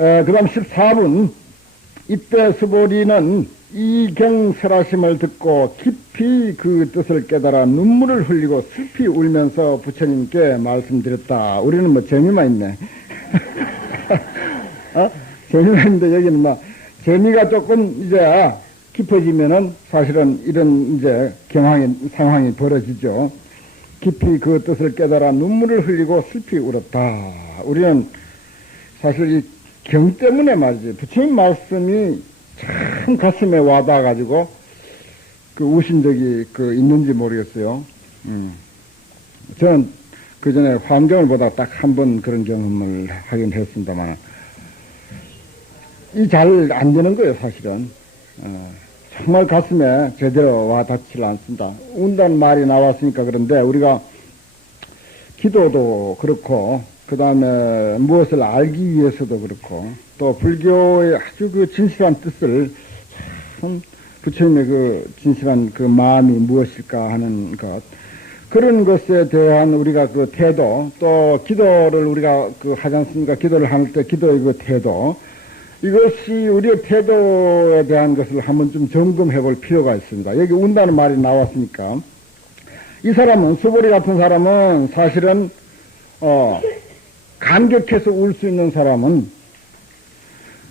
그 다음 14분. 이때 수보리는 이경설하심을 듣고 깊이 그 뜻을 깨달아 눈물을 흘리고 슬피 울면서 부처님께 말씀드렸다. 우리는 뭐 재미만 있네. 재미만 있는데 여기는 막 재미가 조금 이제 깊어지면은 사실은 이런 이제 상황이 벌어지죠. 깊이 그 뜻을 깨달아 눈물을 흘리고 슬피 울었다. 우리는 사실 이 경 때문에 말이지. 부처님 말씀이 참 가슴에 와닿아가지고 그 우신 적이 있는지 모르겠어요. 저는 그 전에 환경을 보다 딱 한 번 그런 경험을 하긴 했습니다만 이 잘 안 되는 거예요, 사실은. 정말 가슴에 제대로 와닿지 않습니다. 운다는 말이 나왔으니까 그런데 우리가 기도도 그렇고 그 다음에 무엇을 알기 위해서도 그렇고 또 불교의 아주 그 진실한 뜻을 참 부처님의 그 진실한 그 마음이 무엇일까 하는 것 그런 것에 대한 우리가 그 태도 또 기도를 우리가 하지 않습니까? 기도를 할 때 기도의 그 태도 이것이 우리의 태도에 대한 것을 한번 좀 점검해 볼 필요가 있습니다. 여기 운다는 말이 나왔으니까 이 사람은 수보리 같은 사람은 사실은 감격해서 울 수 있는 사람은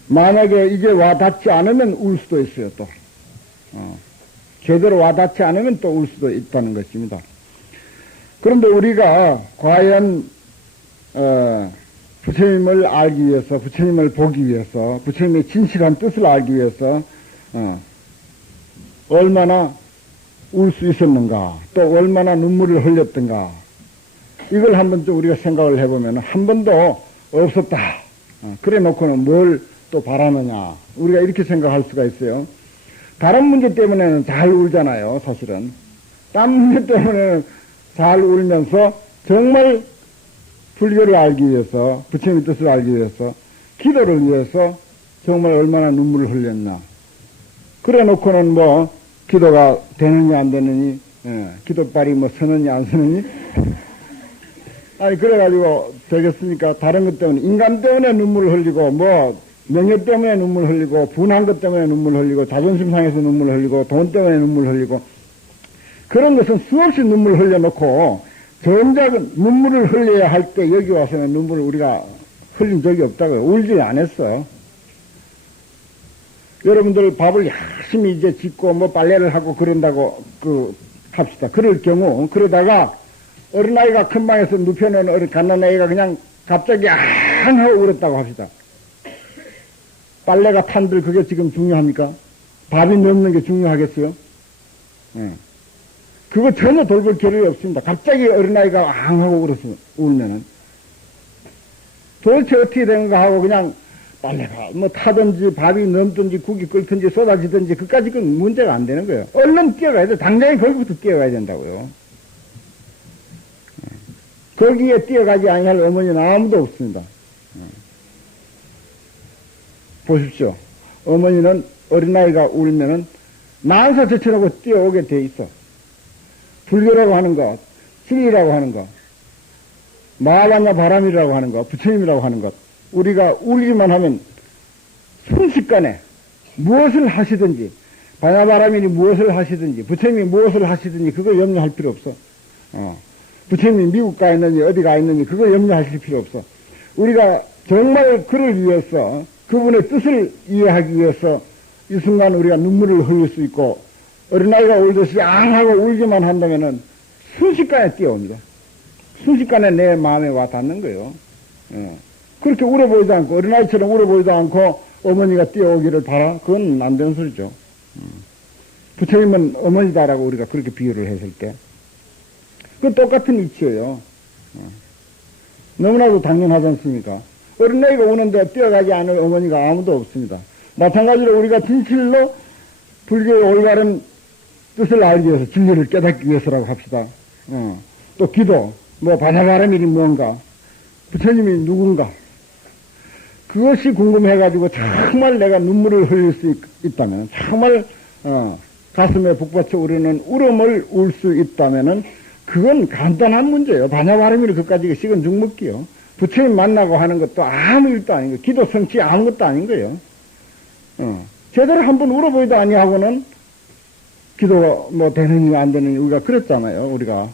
만약에 이게 와닿지 않으면 울 수도 있어요. 또 제대로 와닿지 않으면 또 울 수도 있다는 것입니다. 그런데 우리가 과연 부처님을 알기 위해서 부처님을 보기 위해서 부처님의 진실한 뜻을 알기 위해서 얼마나 울 수 있었는가 또 얼마나 눈물을 흘렸던가 이걸 한번 좀 우리가 생각을 해보면 한 번도 없었다. 그래 놓고는 뭘 또 바라느냐. 우리가 이렇게 생각할 수가 있어요. 다른 문제 때문에는 잘 울잖아요, 사실은. 딴 문제 때문에는 잘 울면서 정말 불교를 알기 위해서, 부처님의 뜻을 알기 위해서, 기도를 위해서 정말 얼마나 눈물을 흘렸나. 그래 놓고는 뭐, 기도가 되느냐 안 되느니, 기도빨이 뭐 서느냐 안 서느니, 아니, 그래가지고 되겠습니까? 다른 것 때문에, 인간 때문에 눈물을 흘리고, 뭐, 명예 때문에 눈물 흘리고, 분한 것 때문에 눈물 흘리고, 자존심 상해서 눈물 흘리고, 돈 때문에 눈물 흘리고, 그런 것은 수없이 눈물 흘려놓고, 정작 눈물을 흘려야 할 때 여기 와서는 눈물을 우리가 흘린 적이 없다고요. 울지 안 했어요. 여러분들 밥을 열심히 이제 짓고, 뭐 빨래를 하고 그런다고, 합시다. 그럴 경우, 그러다가, 어린아이가 큰 방에서 눕혀놓은 갓난아이가 그냥 갑자기 앙 하고 울었다고 합시다. 빨래가 탄들 그게 지금 중요합니까? 밥이 넘는 게 중요하겠어요? 그거 전혀 돌볼 겨를이 없습니다. 갑자기 어린아이가 앙 하고 울면은. 도대체 어떻게 되는가 하고 그냥 빨래가 뭐 타든지 밥이 넘든지 국이 끓든지 쏟아지든지 그까지 그 문제가 안 되는 거예요. 얼른 뛰어가야 돼. 당장에 거기부터 뛰어가야 된다고요. 거기에 뛰어가지 아니할 어머니는 아무도 없습니다. 보십시오. 어머니는 어린아이가 울면은 나와서 제쳐놓고 뛰어오게 돼 있어. 불교라고 하는 것, 진리라고 하는 것, 마하반야 바람이라고 하는 것, 부처님이라고 하는 것, 우리가 울기만 하면 순식간에 무엇을 하시든지, 반야바람이니 무엇을 하시든지, 부처님이 무엇을 하시든지 그거 염려할 필요 없어. 부처님이 미국 가 있는지 어디 가 있는지 그거 염려하실 필요 없어. 우리가 정말 그를 위해서 그분의 뜻을 이해하기 위해서 이 순간 우리가 눈물을 흘릴 수 있고 어린아이가 울듯이 앙하고 울기만 한다면은 순식간에 뛰어옵니다. 순식간에 내 마음에 와 닿는 거예요. 그렇게 울어보지도 않고 어린아이처럼 울어보지도 않고 어머니가 뛰어오기를 바라? 그건 안 되는 소리죠. 부처님은 어머니다라고 우리가 그렇게 비유를 했을 때 그 똑같은 이치예요. 너무나도 당연하지 않습니까? 어린아이가 우는데 뛰어가지 않을 어머니가 아무도 없습니다. 마찬가지로 우리가 진실로 불교의 올바른 뜻을 알기 위해서 진리를 깨닫기 위해서라고 합시다. 또 기도, 뭐 반야바람이 뭔가, 부처님이 누군가 그것이 궁금해가지고 정말 내가 눈물을 흘릴 수 있다면 정말 가슴에 북받쳐 우리는 울음을 울 수 있다면은 그건 간단한 문제예요. 반야바람이를 그까지 식은 죽먹기요. 부처님 만나고 하는 것도 아무 일도 아닌 거예요. 기도 성취 아무것도 아닌 거예요. 제대로 한번 울어보지도 아니하고는 기도가 뭐 되느니 안 되느니 우리가 그랬잖아요. 우리가.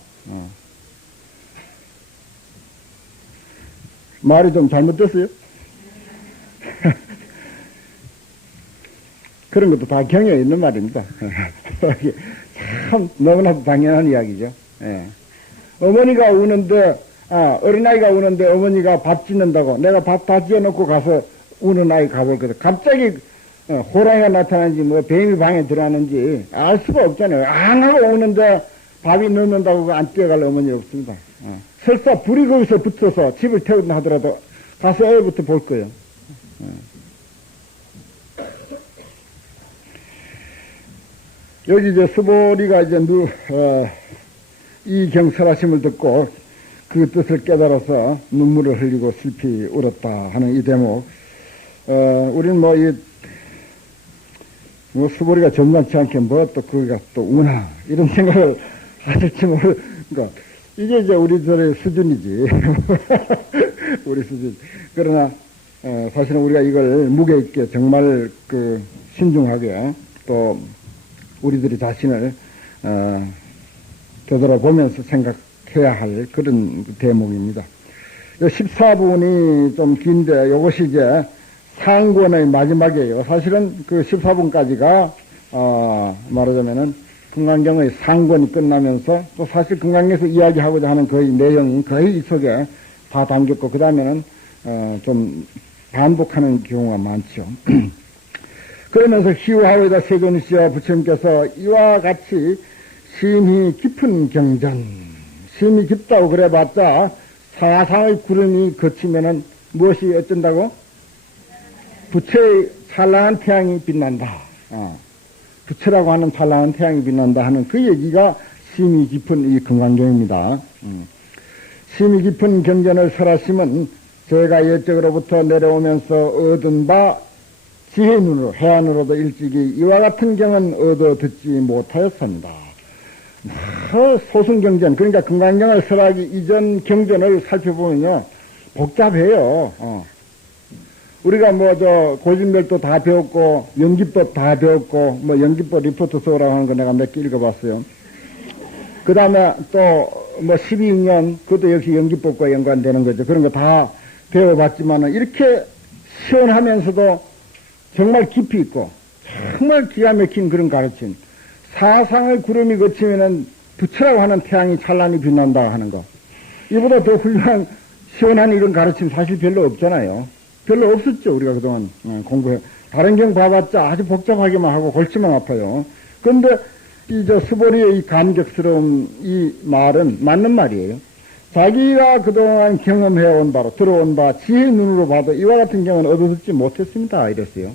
말이 좀 잘못됐어요? 그런 것도 다 경에 있는 말입니다. 참 너무나도 당연한 이야기죠. 예. 어머니가 우는데, 어린아이가 우는데 어머니가 밥 짓는다고 내가 밥 다 지어놓고 가서 우는 아이 가볼 거다. 갑자기 호랑이가 나타나는지 뭐 뱀이 방에 들어왔는지 알 수가 없잖아요. 앙하고 우는데 밥이 넣는다고 안 뛰어갈 어머니 없습니다. 설사 불이 거기서 붙어서 집을 태운다 하더라도 가서 애부터 볼 거예요. 여기 이제 수보리가 이제 이 경설하심을 듣고 그 뜻을 깨달아서 눈물을 흘리고 슬피 울었다 하는 이 대목. 우리는 뭐 수보리가 점잖지 않게 뭐 또 그가 또 우나 이런 생각을 하실지 모르니까 이게 이제 우리들의 수준이지. 우리 수준. 그러나 사실은 우리가 이걸 무게 있게 정말 신중하게 또 우리들이 자신을 되돌아보면서 생각해야 할 그런 대목입니다. 14분이 좀 긴데 이것이 이제 상권의 마지막이에요. 사실은 그 14분까지가 말하자면은 금강경의 상권이 끝나면서 또 사실 금강경에서 이야기하고자 하는 거의 내용이 거의 이 속에 다 담겼고 그 다음에는 좀 반복하는 경우가 많죠. 그러면서 희우하오이다 세존씨와 부처님께서 이와 같이 심히 깊은 경전, 심히 깊다고 그래봤자 사상의 구름이 거치면은 무엇이 어쩐다고? 부처의 찬란한 태양이 빛난다. 부처라고 하는 찬란한 태양이 빛난다 하는 그 얘기가 심히 깊은 이 금강경입니다. 심히 깊은 경전을 설하심은 저희가 옛적으로부터 내려오면서 얻은 바 지혜 눈으로 해안으로도 일찍이 이와 같은 경은 얻어 듣지 못하였습니다. 소승경전 그러니까 금강경을 설하기 이전 경전을 살펴보면요 복잡해요. 우리가 고진멸도 다 배웠고 연기법 다 배웠고 연기법 리포트 써라고 하는 거 내가 몇 개 읽어봤어요. 그 다음에 또 12년 그것도 역시 연기법과 연관되는 거죠. 그런 거 다 배워봤지만은 이렇게 시원하면서도 정말 깊이 있고 정말 기가 막힌 그런 가르침. 사상의 구름이 거치면은 부처라고 하는 태양이 찬란히 빛난다 하는 거. 이보다 더 훌륭한 시원한 이런 가르침 사실 별로 없잖아요. 별로 없었죠. 우리가 그동안 공부해. 다른 경 봐봤자 아주 복잡하게만 하고 골치만 아파요. 그런데 수보리의 이 감격스러운 이 말은 맞는 말이에요. 자기가 그동안 경험해온 바로 들어온 바 지혜 눈으로 봐도 이와 같은 경우는 얻어듣지 못했습니다. 이랬어요.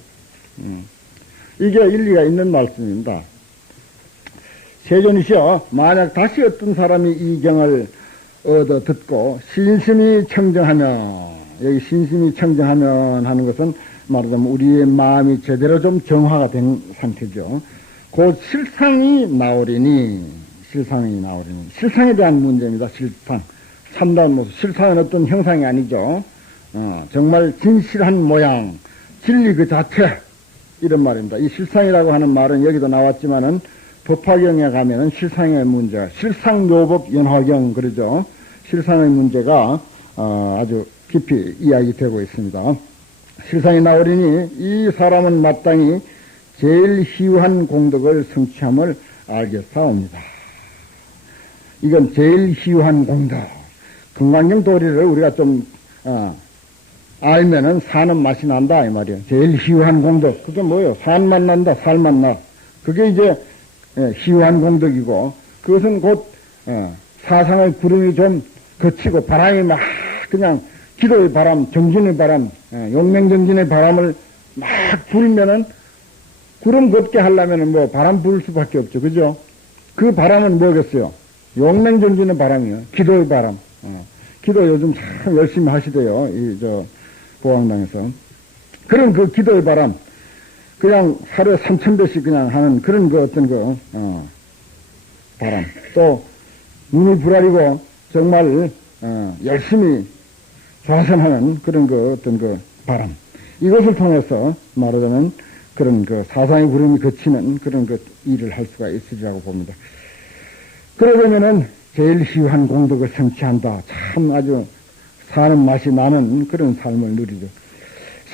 이게 일리가 있는 말씀입니다. 세존이시여 만약 다시 어떤 사람이 이 경을 얻어듣고 신심히 청정하면 여기 신심히 청정하면 하는 것은 말하자면 우리의 마음이 제대로 좀 정화가 된 상태죠. 곧 실상이 나오리니 실상에 대한 문제입니다. 실상 참다운 모습 실상은 어떤 형상이 아니죠. 정말 진실한 모양 진리 그 자체 이런 말입니다. 이 실상이라고 하는 말은 여기도 나왔지만은 법화경에 가면은 실상의 문제 실상묘법 연화경 그러죠. 실상의 문제가 아주 깊이 이야기되고 있습니다. 실상이 나오리니 이 사람은 마땅히 제일 희유한 공덕을 성취함을 알겠사옵니다. 이건 제일 희유한 공덕. 금강경 도리를 우리가 좀 알면은 사는 맛이 난다 이 말이에요. 제일 희유한 공덕. 그게 뭐예요? 산맛 난다, 살맛 나. 그게 이제 희유한 공덕이고 그것은 곧 사상의 구름이 좀 거치고 바람이 막 그냥 기도의 바람, 정진의 바람, 용맹정진의 바람을 막 불면은 구름 걷게 하려면은 바람 불 수밖에 없죠. 그죠? 그 바람은 뭐겠어요? 용맹정진의 바람이요. 기도의 바람. 기도 요즘 참 열심히 하시대요. 보왕당에서. 그런 그 기도의 바람. 그냥 하루에 3,000배씩 그냥 하는 그런 바람. 또, 눈이 불아리고 정말, 열심히 좌선하는 그런 어떤 바람. 이것을 통해서 말하자면 그런 사상의 구름이 그치는 그런 일을 할 수가 있으리라고 봅니다. 그러려면은 제일 희유한 공덕을 성취한다. 참 아주 사는 맛이 나는 그런 삶을 누리죠.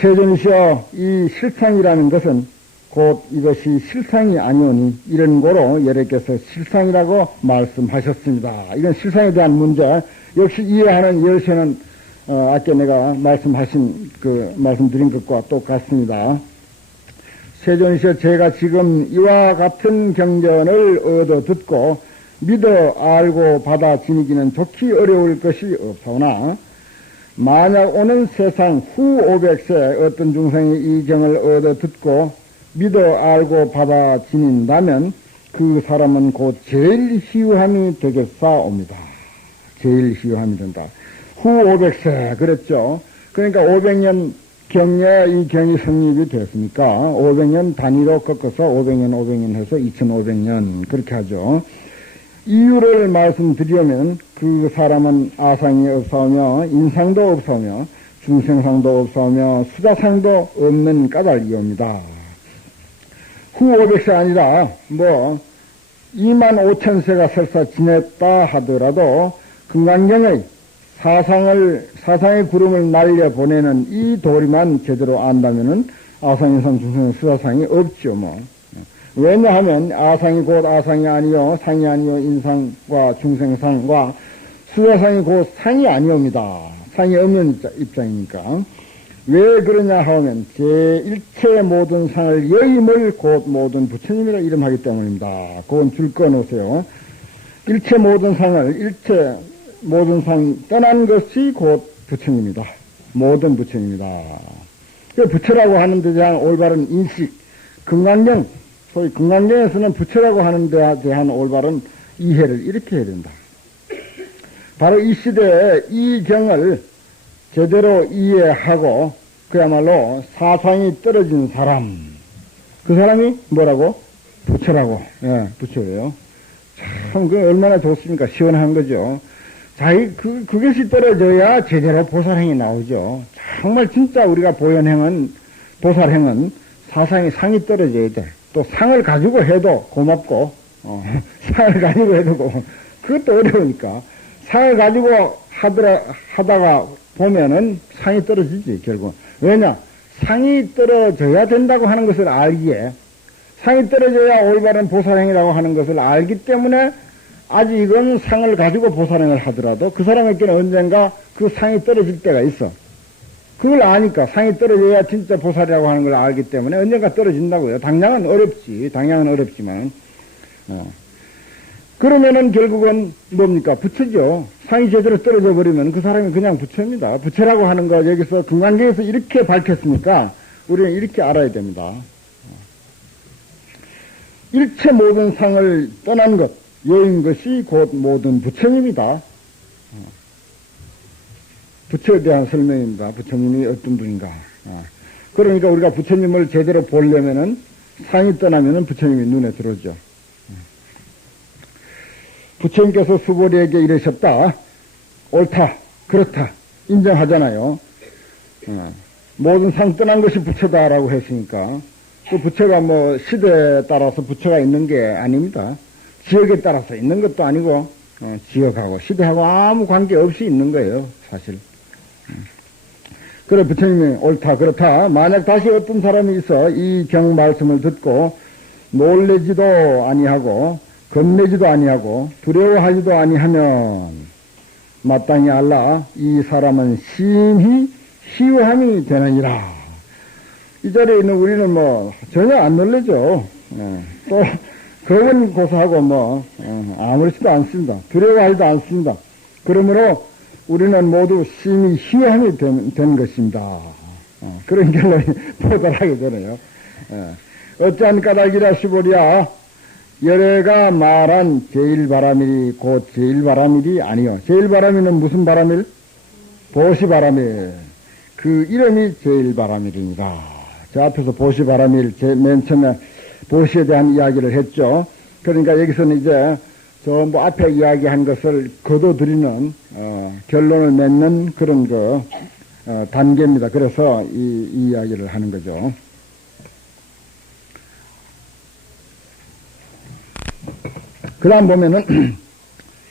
세존이시여, 이 실상이라는 것은 곧 이것이 실상이 아니오니 이런 거로 여러께서 실상이라고 말씀하셨습니다. 이건 실상에 대한 문제. 역시 이해하는 열쇠는 아까 내가 말씀드린 것과 똑같습니다. 세존이시여, 제가 지금 이와 같은 경전을 얻어 듣고 믿어 알고 받아 지니기는 좋기 어려울 것이 없사오나 만약 오는 세상 후 500세 어떤 중생이 이 경을 얻어 듣고 믿어 알고 받아 지닌다면 그 사람은 곧 제일 희유함이 되겠사옵니다. 제일 희유함이 된다. 후 500세 그랬죠. 그러니까 500년 경에 이 경이 성립이 됐으니까 500년 단위로 꺾어서 500년 해서 2500년 그렇게 하죠. 이유를 말씀드리면 그 사람은 아상이 없사오며 인상도 없사오며 중생상도 없사오며 수자상도 없는 까닭이옵니다. 후 500세 아니라 25,000세가 설사 지냈다 하더라도 금강경의 사상의 구름을 날려보내는 이 도리만 제대로 안다면은 아상인상 중생 수자상이 없죠. 왜냐하면 아상이 곧 아상이 아니요 상이 아니요 인상과 중생상과 수자상이 곧 상이 아니옵니다. 상이 없는 입장이니까. 왜 그러냐 하면 제1체 모든 상을 여임을 곧 모든 부처님이라 이름하기 때문입니다. 그건 줄 꺼놓으세요. 일체 모든 상을 모든 상 떠난 것이 곧 부처님이다. 모든 부처님이다. 그 부처라고 하는 데 대한 올바른 인식, 금강경, 소위 금강경에서는 부처라고 하는 데 대한 올바른 이해를 이렇게 해야 된다. 바로 이 시대에 이 경을 제대로 이해하고 그야말로 사상이 떨어진 사람, 그 사람이 뭐라고? 부처라고. 예, 부처예요. 참, 얼마나 좋습니까? 시원한 거죠. 그것이 떨어져야 제대로 보살행이 나오죠. 정말 진짜 우리가 보살행은 상이 떨어져야 돼. 또 상을 가지고 해도 고맙고, 상을 가지고 해도 그것도 어려우니까. 상을 가지고 하다가 보면은 상이 떨어지지, 결국. 왜냐? 상이 떨어져야 된다고 하는 것을 알기에, 상이 떨어져야 올바른 보살행이라고 하는 것을 알기 때문에 아직은 상을 가지고 보살행을 하더라도 그 사람에게는 언젠가 그 상이 떨어질 때가 있어. 그걸 아니까 상이 떨어져야 진짜 보살이라고 하는 걸 알기 때문에 언젠가 떨어진다고요. 당장은 어렵지만. 그러면은 결국은 뭡니까? 부처죠. 상이 제대로 떨어져 버리면 그 사람이 그냥 부처입니다. 부처라고 하는 거 여기서 금강경에서 이렇게 밝혔으니까 우리는 이렇게 알아야 됩니다. 일체 모든 상을 떠난 것, 여인 것이 곧 모든 부처님이다. 부처에 대한 설명입니다. 부처님이 어떤 분인가. 그러니까 우리가 부처님을 제대로 보려면은 상이 떠나면은 부처님이 눈에 들어오죠. 부처님께서 수보리에게 이러셨다. 옳다. 그렇다. 인정하잖아요. 모든 상 떠난 것이 부처다라고 했으니까. 그 부처가 시대에 따라서 부처가 있는 게 아닙니다. 지역에 따라서 있는 것도 아니고, 지역하고 시대하고 아무 관계없이 있는 거예요, 사실. 그래, 부처님이 옳다, 그렇다. 만약 다시 어떤 사람이 있어 이 경 말씀을 듣고 놀래지도 아니하고, 겁내지도 아니하고, 두려워하지도 아니하면, 마땅히 알라, 이 사람은 심히 희유함이 되느니라. 이 자리에 있는 우리는 전혀 안 놀래죠. 또, 겁은 고소하고 아무렇지도 않습니다. 두려워하지도 않습니다. 그러므로 우리는 모두 심히 희유함이 된 것입니다. 그런 결론이 도달하게 되네요. 어찌한 까닭이라 시보랴. 열애가 말한 제일바람일이 곧 제일바람일이 아니요. 제일바람일은 무슨 바람일? 보시바람일. 그 이름이 제일바람일입니다. 저 앞에서 보시바람일 맨 처음에 보시에 대한 이야기를 했죠. 그러니까 여기서는 이제 전부 앞에 이야기한 것을 거둬들이는 결론을 맺는 그런 단계입니다. 그래서 이 이야기를 하는 거죠. 그 다음 보면은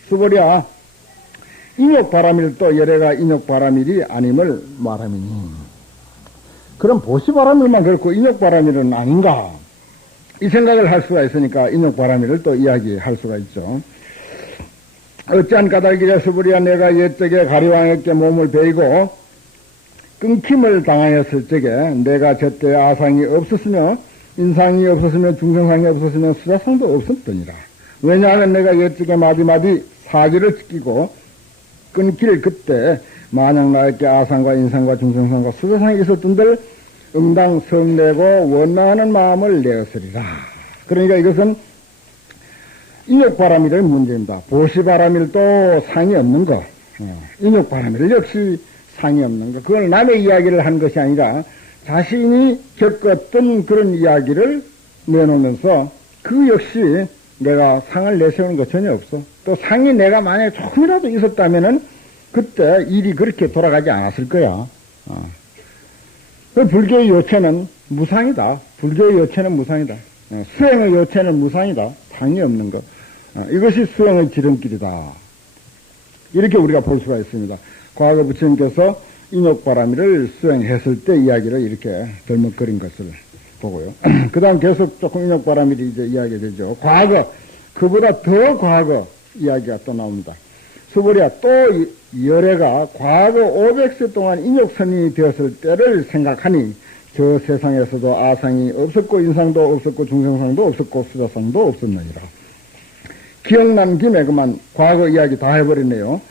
수보랴 인욕바람일 또 열애가 인욕바람일이 아님을 말하미니. 그럼 보시바람일만 그렇고 인욕바람일은 아닌가? 이 생각을 할 수가 있으니까 인욕바람일을 또 이야기할 수가 있죠. 어찌한 까닭이랴 수보랴 내가 옛적에 가리왕에게 몸을 베이고 끊김을 당하였을 적에 내가 저때 아상이 없었으며 인상이 없었으며 중생상이 없었으며 수자상도 없었더니라. 왜냐하면 내가 옛적에 마디마디 사기를 지키고 끊길 그때 만약 나에게 아상과 인상과 중생상과 수자상이 있었던들 응당 성내고 원망하는 마음을 내었으리라. 그러니까 이것은 인욕바람일 문제입니다. 보시바람일 또 상이 없는 거. 인욕바람일 역시 상이 없는 거. 그걸 남의 이야기를 한 것이 아니라 자신이 겪었던 그런 이야기를 내놓으면서 그 역시 내가 상을 내세우는 거 전혀 없어. 또 상이 내가 만약에 조금이라도 있었다면은 그때 일이 그렇게 돌아가지 않았을 거야. 그 불교의 요체는 무상이다. 불교의 요체는 무상이다. 수행의 요체는 무상이다. 상이 없는 것. 이것이 수행의 지름길이다. 이렇게 우리가 볼 수가 있습니다. 과거 부처님께서 인욕바람이를 수행했을 때 이야기를 이렇게 덜먹거린 것을 보고요. 그 다음 계속 조금 인욕바람일이 이제 이야기가 되죠. 과거, 그보다 더 과거 이야기가 또 나옵니다. 수보랴 또 열애가 과거 500세 동안 인욕선인이 되었을 때를 생각하니 저 세상에서도 아상이 없었고 인상도 없었고 중생상도 없었고 수자상도 없었느니라. 기억난 김에 그만 과거 이야기 다 해버리네요.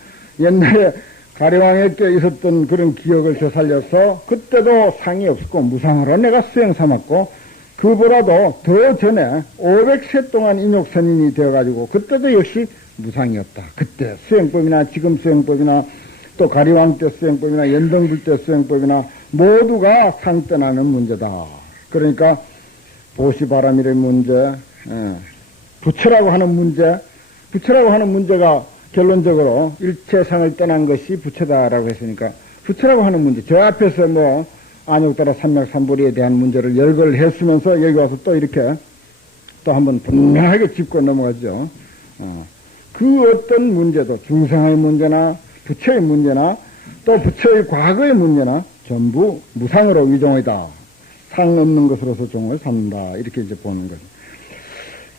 옛날에 가리왕에게 있었던 그런 기억을 되살려서 그때도 상이 없었고 무상으로 내가 수행 삼았고 그보다도 더 전에 500세 동안 인욕선인이 되어가지고 그때도 역시 무상이었다. 그때 수행법이나 지금 수행법이나 또 가리왕 때 수행법이나 연등불 때 수행법이나 모두가 상 떠나는 문제다. 그러니까 보시바람일의 문제, 부처라고 하는 문제, 부처라고 하는 문제가 결론적으로 일체상을 떠난 것이 부처다라고 했으니까 부처라고 하는 문제, 저 앞에서 뭐 안욕따라 삼맥삼보리에 대한 문제를 열거를 했으면서 여기 와서 또 이렇게 또 한번 분명하게 짚고 넘어가죠. 그 어떤 문제도 중생의 문제나 부처의 문제나 또 부처의 과거의 문제나 전부 무상으로 위종이다. 상 없는 것으로서 종을 삼는다. 이렇게 이제 보는 거죠.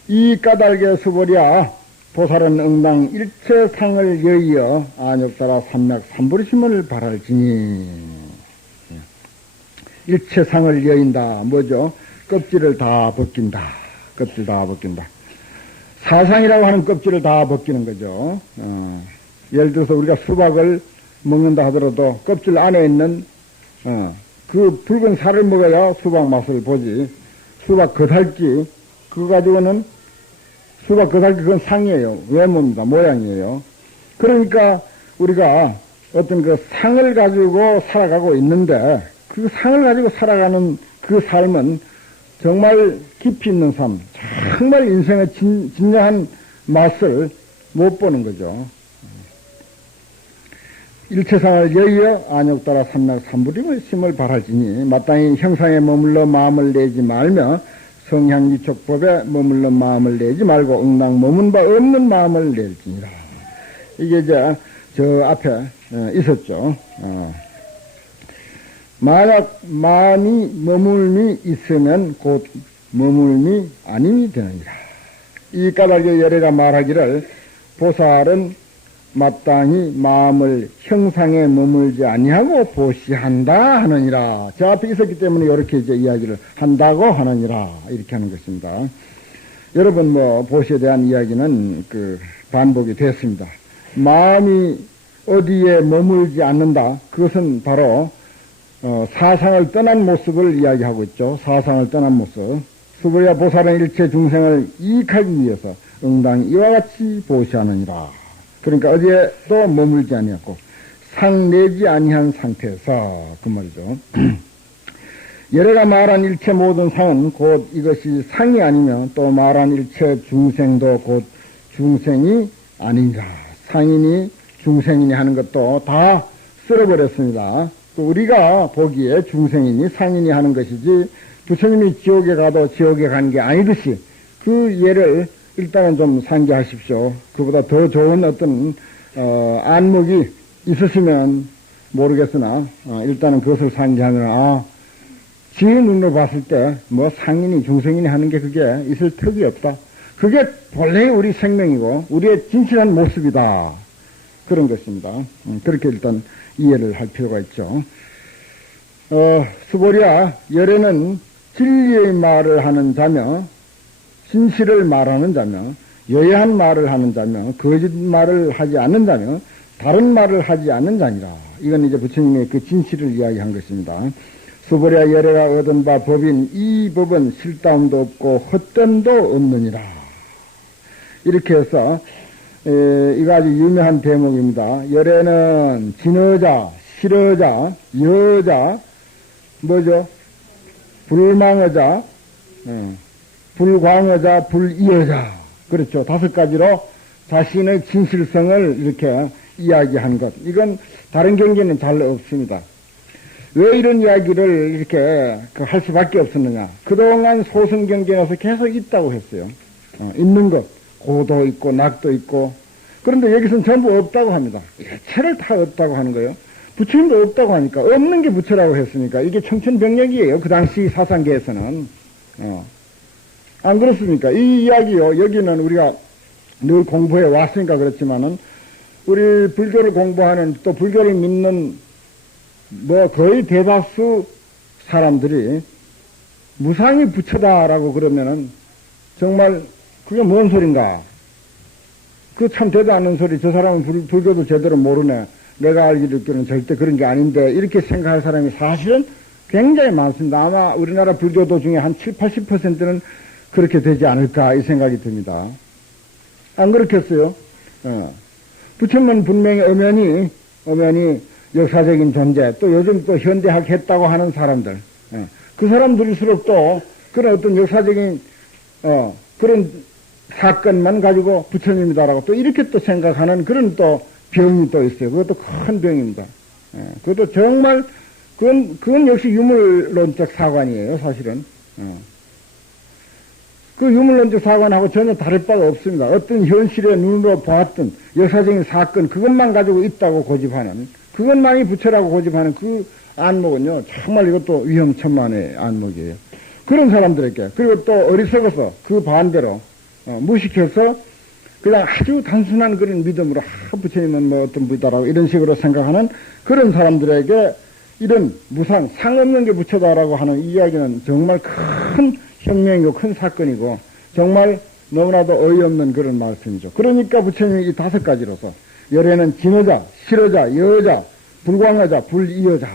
이 까닭에 수보랴 보살은 응당 일체상을 여의어 안욕따라 삼맥삼보리심을 바랄지니. 일체상을 여인다. 뭐죠? 껍질을 다 벗긴다. 껍질 다 벗긴다. 사상이라고 하는 껍질을 다 벗기는 거죠. 예를 들어서 우리가 수박을 먹는다 하더라도 껍질 안에 있는 그 붉은 살을 먹어야 수박 맛을 보지. 수박 겉핥기 그거 가지고는 수박 겉핥기 그건 상이에요. 외모입니다. 모양이에요. 그러니까 우리가 어떤 그 상을 가지고 살아가고 있는데 그 상을 가지고 살아가는 그 삶은 정말 깊이 있는 삶, 정말 인생의 진정한 맛을 못 보는 거죠. 일체상을 여의어 안욕따라 삼맥삼부림의 심을 바랄지니 마땅히 형상에 머물러 마음을 내지 말며 성향위촉법에 머물러 마음을 내지 말고 응당 머문 바 없는 마음을 낼지니라. 이게 이제 저 앞에 있었죠. 만약 마음이 머물미 있으면 곧 머물미 아님이 되느니라. 이 까닭에 열애가 말하기를 보살은 마땅히 마음을 형상에 머물지 아니하고 보시한다 하느니라. 저 앞에 있었기 때문에 이렇게 이제 이야기를 한다고 하느니라. 이렇게 하는 것입니다. 여러분 뭐 보시에 대한 이야기는 그 반복이 됐습니다. 마음이 어디에 머물지 않는다. 그것은 바로 사상을 떠난 모습을 이야기하고 있죠. 사상을 떠난 모습. 수보랴 보살은 일체 중생을 이익하기 위해서 응당 이와 같이 보시하느니라. 그러니까 어디에도 머물지 아니었고 상 내지 아니한 상태에서 그 말이죠. 열애가 말한 일체 모든 상은 곧 이것이 상이 아니면 또 말한 일체 중생도 곧 중생이 아닌가. 상인이 중생이니 하는 것도 다 쓸어버렸습니다. 우리가 보기에 중생이니 상인이 하는 것이지 부처님이 지옥에 가도 지옥에 간 게 아니듯이 그 예를 일단은 좀 상기하십시오. 그보다 더 좋은 어떤 안목이 있으시면 모르겠으나 일단은 그것을 상기하느라 지 눈으로 봤을 때 뭐 상인이 중생인이 하는 게 그게 있을 턱이 없다. 그게 본래 우리 생명이고 우리의 진실한 모습이다. 그런 것입니다. 그렇게 일단 이해를 할 필요가 있죠. 수보리야 열애는 진리의 말을 하는 자며 진실을 말하는 자며 여야한 말을 하는 자며 거짓말을 하지 않는 자며 다른 말을 하지 않는 자니라. 이건 이제 부처님의 그 진실을 이야기한 것입니다. 수보리야 열애가 얻은 바 법인 이 법은 실다움도 없고 헛됨도 없느니라. 이렇게 해서 이거 아주 유명한 대목입니다. 열애는 진어자, 실어자, 여자, 뭐죠? 불망어자, 불광어자, 불이어자. 그렇죠. 5가지로 자신의 진실성을 이렇게 이야기한 것. 이건 다른 경계는 잘 없습니다. 왜 이런 이야기를 이렇게 할 수밖에 없었느냐. 그동안 소승 경전에서 계속 있다고 했어요. 있는 것. 고도 있고 낙도 있고. 그런데 여기서는 전부 없다고 합니다. 일체를 다 없다고 하는 거예요. 부처님도 없다고 하니까 없는 게 부처라고 했으니까 이게 청천벽력이에요. 그 당시 사상계에서는. 안 그렇습니까? 이 이야기요. 여기는 우리가 늘 공부해 왔으니까 그렇지만은 우리 불교를 공부하는 또 불교를 믿는 뭐 거의 대다수 사람들이 무상이 부처다라고 그러면은 정말 그게 뭔 소린가? 그 참 되도 않는 소리. 저 사람은 불교도 제대로 모르네. 내가 알기로는 절대 그런 게 아닌데 이렇게 생각할 사람이 사실은 굉장히 많습니다. 아마 우리나라 불교도 중에 한 7, 80%는 그렇게 되지 않을까 이 생각이 듭니다. 안 그렇겠어요? 부처님은 분명히 엄연히 역사적인 존재, 또 요즘 또 현대학 했다고 하는 사람들, 그 사람들일수록 또 그런 어떤 역사적인 그런 사건만 가지고 부처님이다라고 또 이렇게 또 생각하는 그런 또 병이 또 있어요. 그것도 큰 병입니다. 그것도 정말 그건 역시 유물론적 사관이에요, 사실은. 그 유물론적 사관하고 전혀 다를 바가 없습니다. 어떤 현실의 눈으로 보았던 역사적인 사건, 그것만 가지고 있다고 고집하는, 그것만이 부처라고 고집하는 그 안목은요, 정말 이것도 위험천만의 안목이에요. 그런 사람들에게, 그리고 또 어리석어서 그 반대로, 무식해서 그냥 아주 단순한 그런 믿음으로, 부처님은 뭐 어떤 분이다라고 이런 식으로 생각하는 그런 사람들에게 이런 무상, 상 없는 게 부처다라고 하는 이야기는 정말 큰 혁명이고 큰 사건이고 정말 너무나도 어이없는 그런 말씀이죠. 그러니까 부처님이 이 5가지로서 열애는 진어자, 실어자, 여자, 불광어자, 불이어자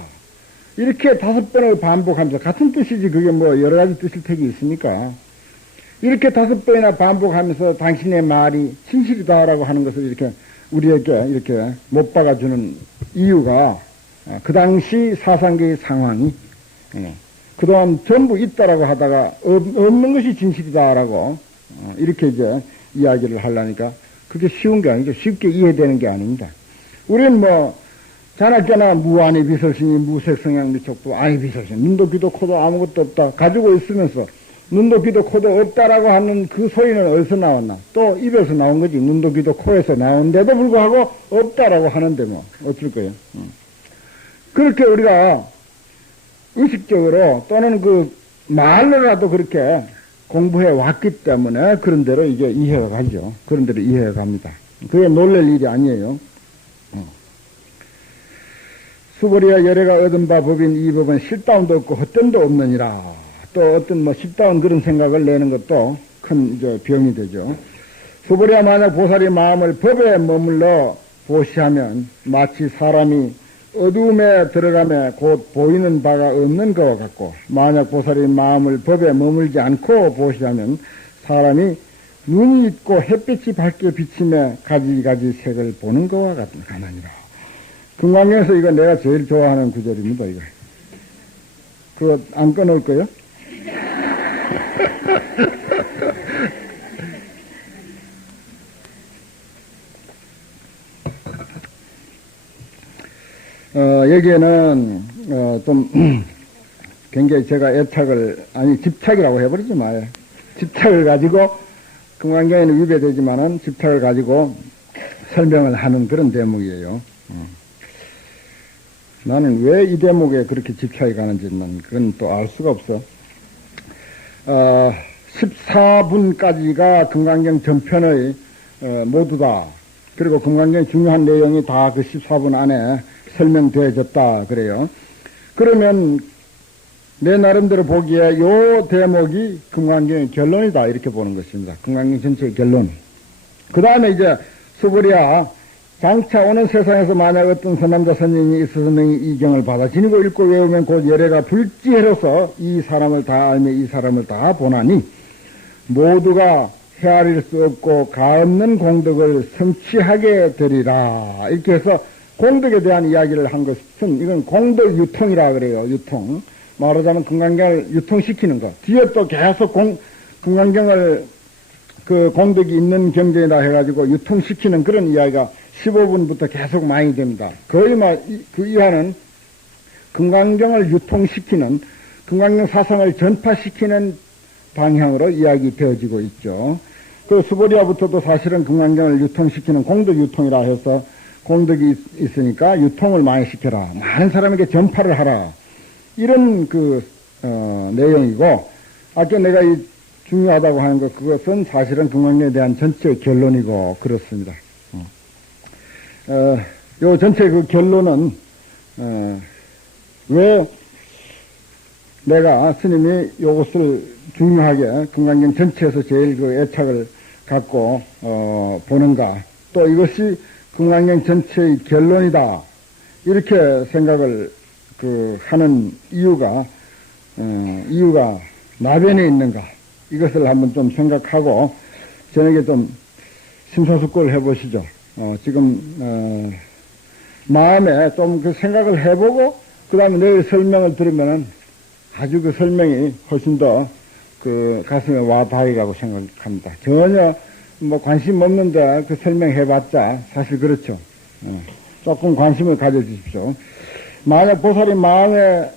이렇게 5번을 반복하면서 같은 뜻이지 그게 뭐 여러 가지 뜻일 택이 있습니까? 이렇게 5번이나 반복하면서 당신의 말이 진실이다라고 하는 것을 이렇게 우리에게 이렇게 못 박아주는 이유가 그 당시 사상계의 상황이 그동안 전부 있다라고 하다가 없는 것이 진실이다라고 이렇게 이제 이야기를 하려니까 그게 쉬운 게 아니죠. 쉽게 이해되는 게 아닙니다. 우리는 뭐 자나깨나 무안이 비설신이 무색성향 미촉부 아니 비설신 눈도 귀도 코도 아무것도 없다 가지고 있으면서 눈도 귀도 코도 없다라고 하는 그 소리는 어디서 나왔나? 또 입에서 나온 거지. 눈도 귀도 코에서 나온데도 불구하고 없다라고 하는데 뭐 어쩔 거예요. 그렇게 우리가 의식적으로 또는 그 말로라도 그렇게 공부해 왔기 때문에 그런 대로 이게 이해가 가죠. 그런 대로 이해가 갑니다. 그게 놀랄 일이 아니에요. 수보리야 열애가 얻은 바 법인 이 법은 실다움도 없고 헛됨도 없느니라. 또 어떤 뭐 실다운 그런 생각을 내는 것도 큰 이제 병이 되죠. 수보리야 만약 보살이 마음을 법에 머물러 보시하면 마치 사람이 어두움에 들어가며 곧 보이는 바가 없는 것과 같고 만약 보살이 마음을 법에 머물지 않고 보시하면 사람이 눈이 있고 햇빛이 밝게 비치며 가지가지 색을 보는 것과 같으니라. 금강경에서 이거 내가 제일 좋아하는 구절입니다. 이거 그거 안 끊을 거요? 여기에는 좀 굉장히 제가 집착이라고 해버리지 마요. 집착을 가지고 금강경에는 위배되지만은 집착을 가지고 설명을 하는 그런 대목이에요. 나는 왜 이 대목에 그렇게 집착이 가는지는 그건 또 알 수가 없어. 14분까지가 금강경 전편의 모두 다, 그리고 금강경 중요한 내용이 다 그 14분 안에 설명되어졌다 그래요. 그러면 내 나름대로 보기에 요 대목이 금강경의 결론이다 이렇게 보는 것입니다. 금강경 전체의 결론. 그 다음에 이제 수부리야, 장차 오는 세상에서 만약 어떤 선남자 선인이 있어서 너희 이 경을 받아 지니고 읽고 외우면 곧 열애가 불지해로서 이 사람을 다 알며 이 사람을 다 보나니 모두가 헤아릴 수 없고 가없는 공덕을 성취하게 되리라. 이렇게 해서 공덕에 대한 이야기를 한 것은 이건 공덕 유통이라 그래요. 유통. 말하자면 금강경을 유통시키는 것. 뒤에 또 계속 금강경을 그 공덕이 있는 경전이라 해가지고 유통시키는 그런 이야기가 15분부터 계속 많이 됩니다. 거의 그 이하는 금강경을 유통시키는, 금강경 사상을 전파시키는 방향으로 이야기 되어지고 있죠. 그 수보리아부터도 사실은 금강경을 유통시키는 공덕 유통이라 해서 공덕이 있으니까 유통을 많이 시켜라. 많은 사람에게 전파를 하라. 이런 내용이고, 아까 내가 중요하다고 하는 것, 그것은 사실은 금강경에 대한 전체 결론이고, 그렇습니다. 요 전체 그 결론은, 왜 내가 스님이 요것을 중요하게 금강경 전체에서 제일 그 애착을 갖고, 보는가. 또 이것이 금강경 전체의 결론이다. 이렇게 생각을 하는 이유가 나변에 있는가. 이것을 한번 좀 생각하고, 저녁에 좀 심사숙고를 해보시죠. 지금, 마음에 좀 그 생각을 해보고, 그 다음에 내일 설명을 들으면은 아주 그 설명이 훨씬 더 그 가슴에 와 닿으리라고 생각합니다. 전혀 뭐 관심 없는데 그 설명해봤자 사실 그렇죠. 조금 관심을 가져주십시오. 만약 보살이 마음을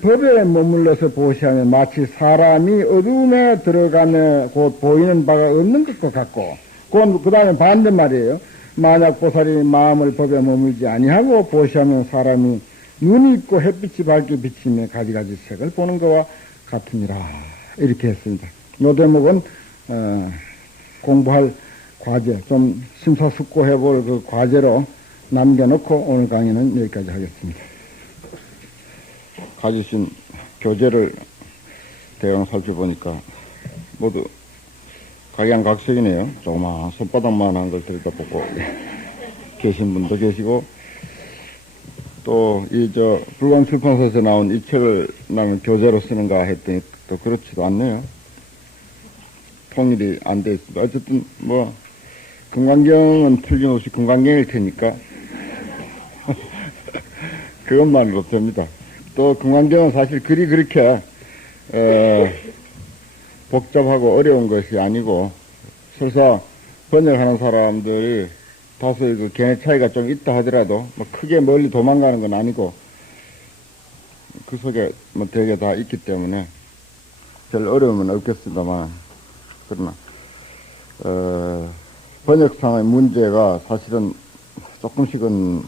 법에 머물러서 보시하면 마치 사람이 어둠에 들어가며 곧 보이는 바가 없는 것과 같고, 그 다음에 반대말이에요. 만약 보살이 마음을 법에 머물지 아니하고 보시하면 사람이 눈이 있고 햇빛이 밝게 비치며 가지가지 색을 보는 것과 같으니라. 이렇게 했습니다. 이 대목은 공부할 과제, 좀 심사숙고해볼 그 과제로 남겨놓고 오늘 강의는 여기까지 하겠습니다. 가지신 교재를 대강 살펴보니까 모두 각양각색이네요. 조그마한 손바닥만한 걸 들여다보고 계신 분도 계시고, 또 불광출판사에서 나온 이 책을 나는 교재로 쓰는가 했더니 또 그렇지도 않네요. 통일이 안 돼 있습니다. 어쨌든 금강경은 틀림없이 금강경일 테니까 그것만으로 됩니다. 또 금강경은 사실 글이 그렇게 복잡하고 어려운 것이 아니고, 설사 번역하는 사람들이 다소의 그 견해 차이가 좀 있다 하더라도 크게 멀리 도망가는 건 아니고 그 속에 되게 다 있기 때문에 별 어려움은 없겠습니다만, 그러나 번역상의 문제가 사실은 조금씩은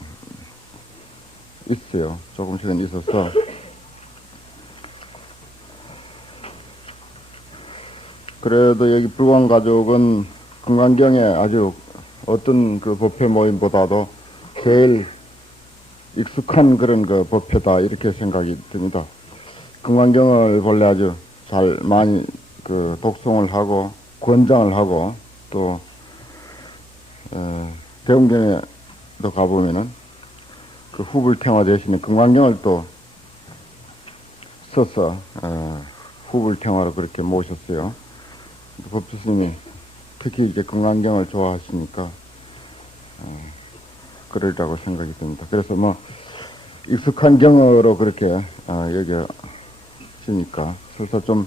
있어요. 조금씩은 있어서 그래도 여기 불광가족은 금강경에 아주 어떤 그 법회 모임보다도 제일 익숙한 그런 그 법회다 이렇게 생각이 듭니다. 금강경을 본래 아주 잘 많이 그 독송을 하고 권장을 하고, 또 대웅경에도 가보면은 그 후불탱화 대신에 금강경을 또 써서 후불탱화로 그렇게 모셨어요. 법주스님이 특히 이제 금강경을 좋아하시니까 그러리라고 생각이 듭니다. 그래서 익숙한 경어로 그렇게 여겨지니까 설사 좀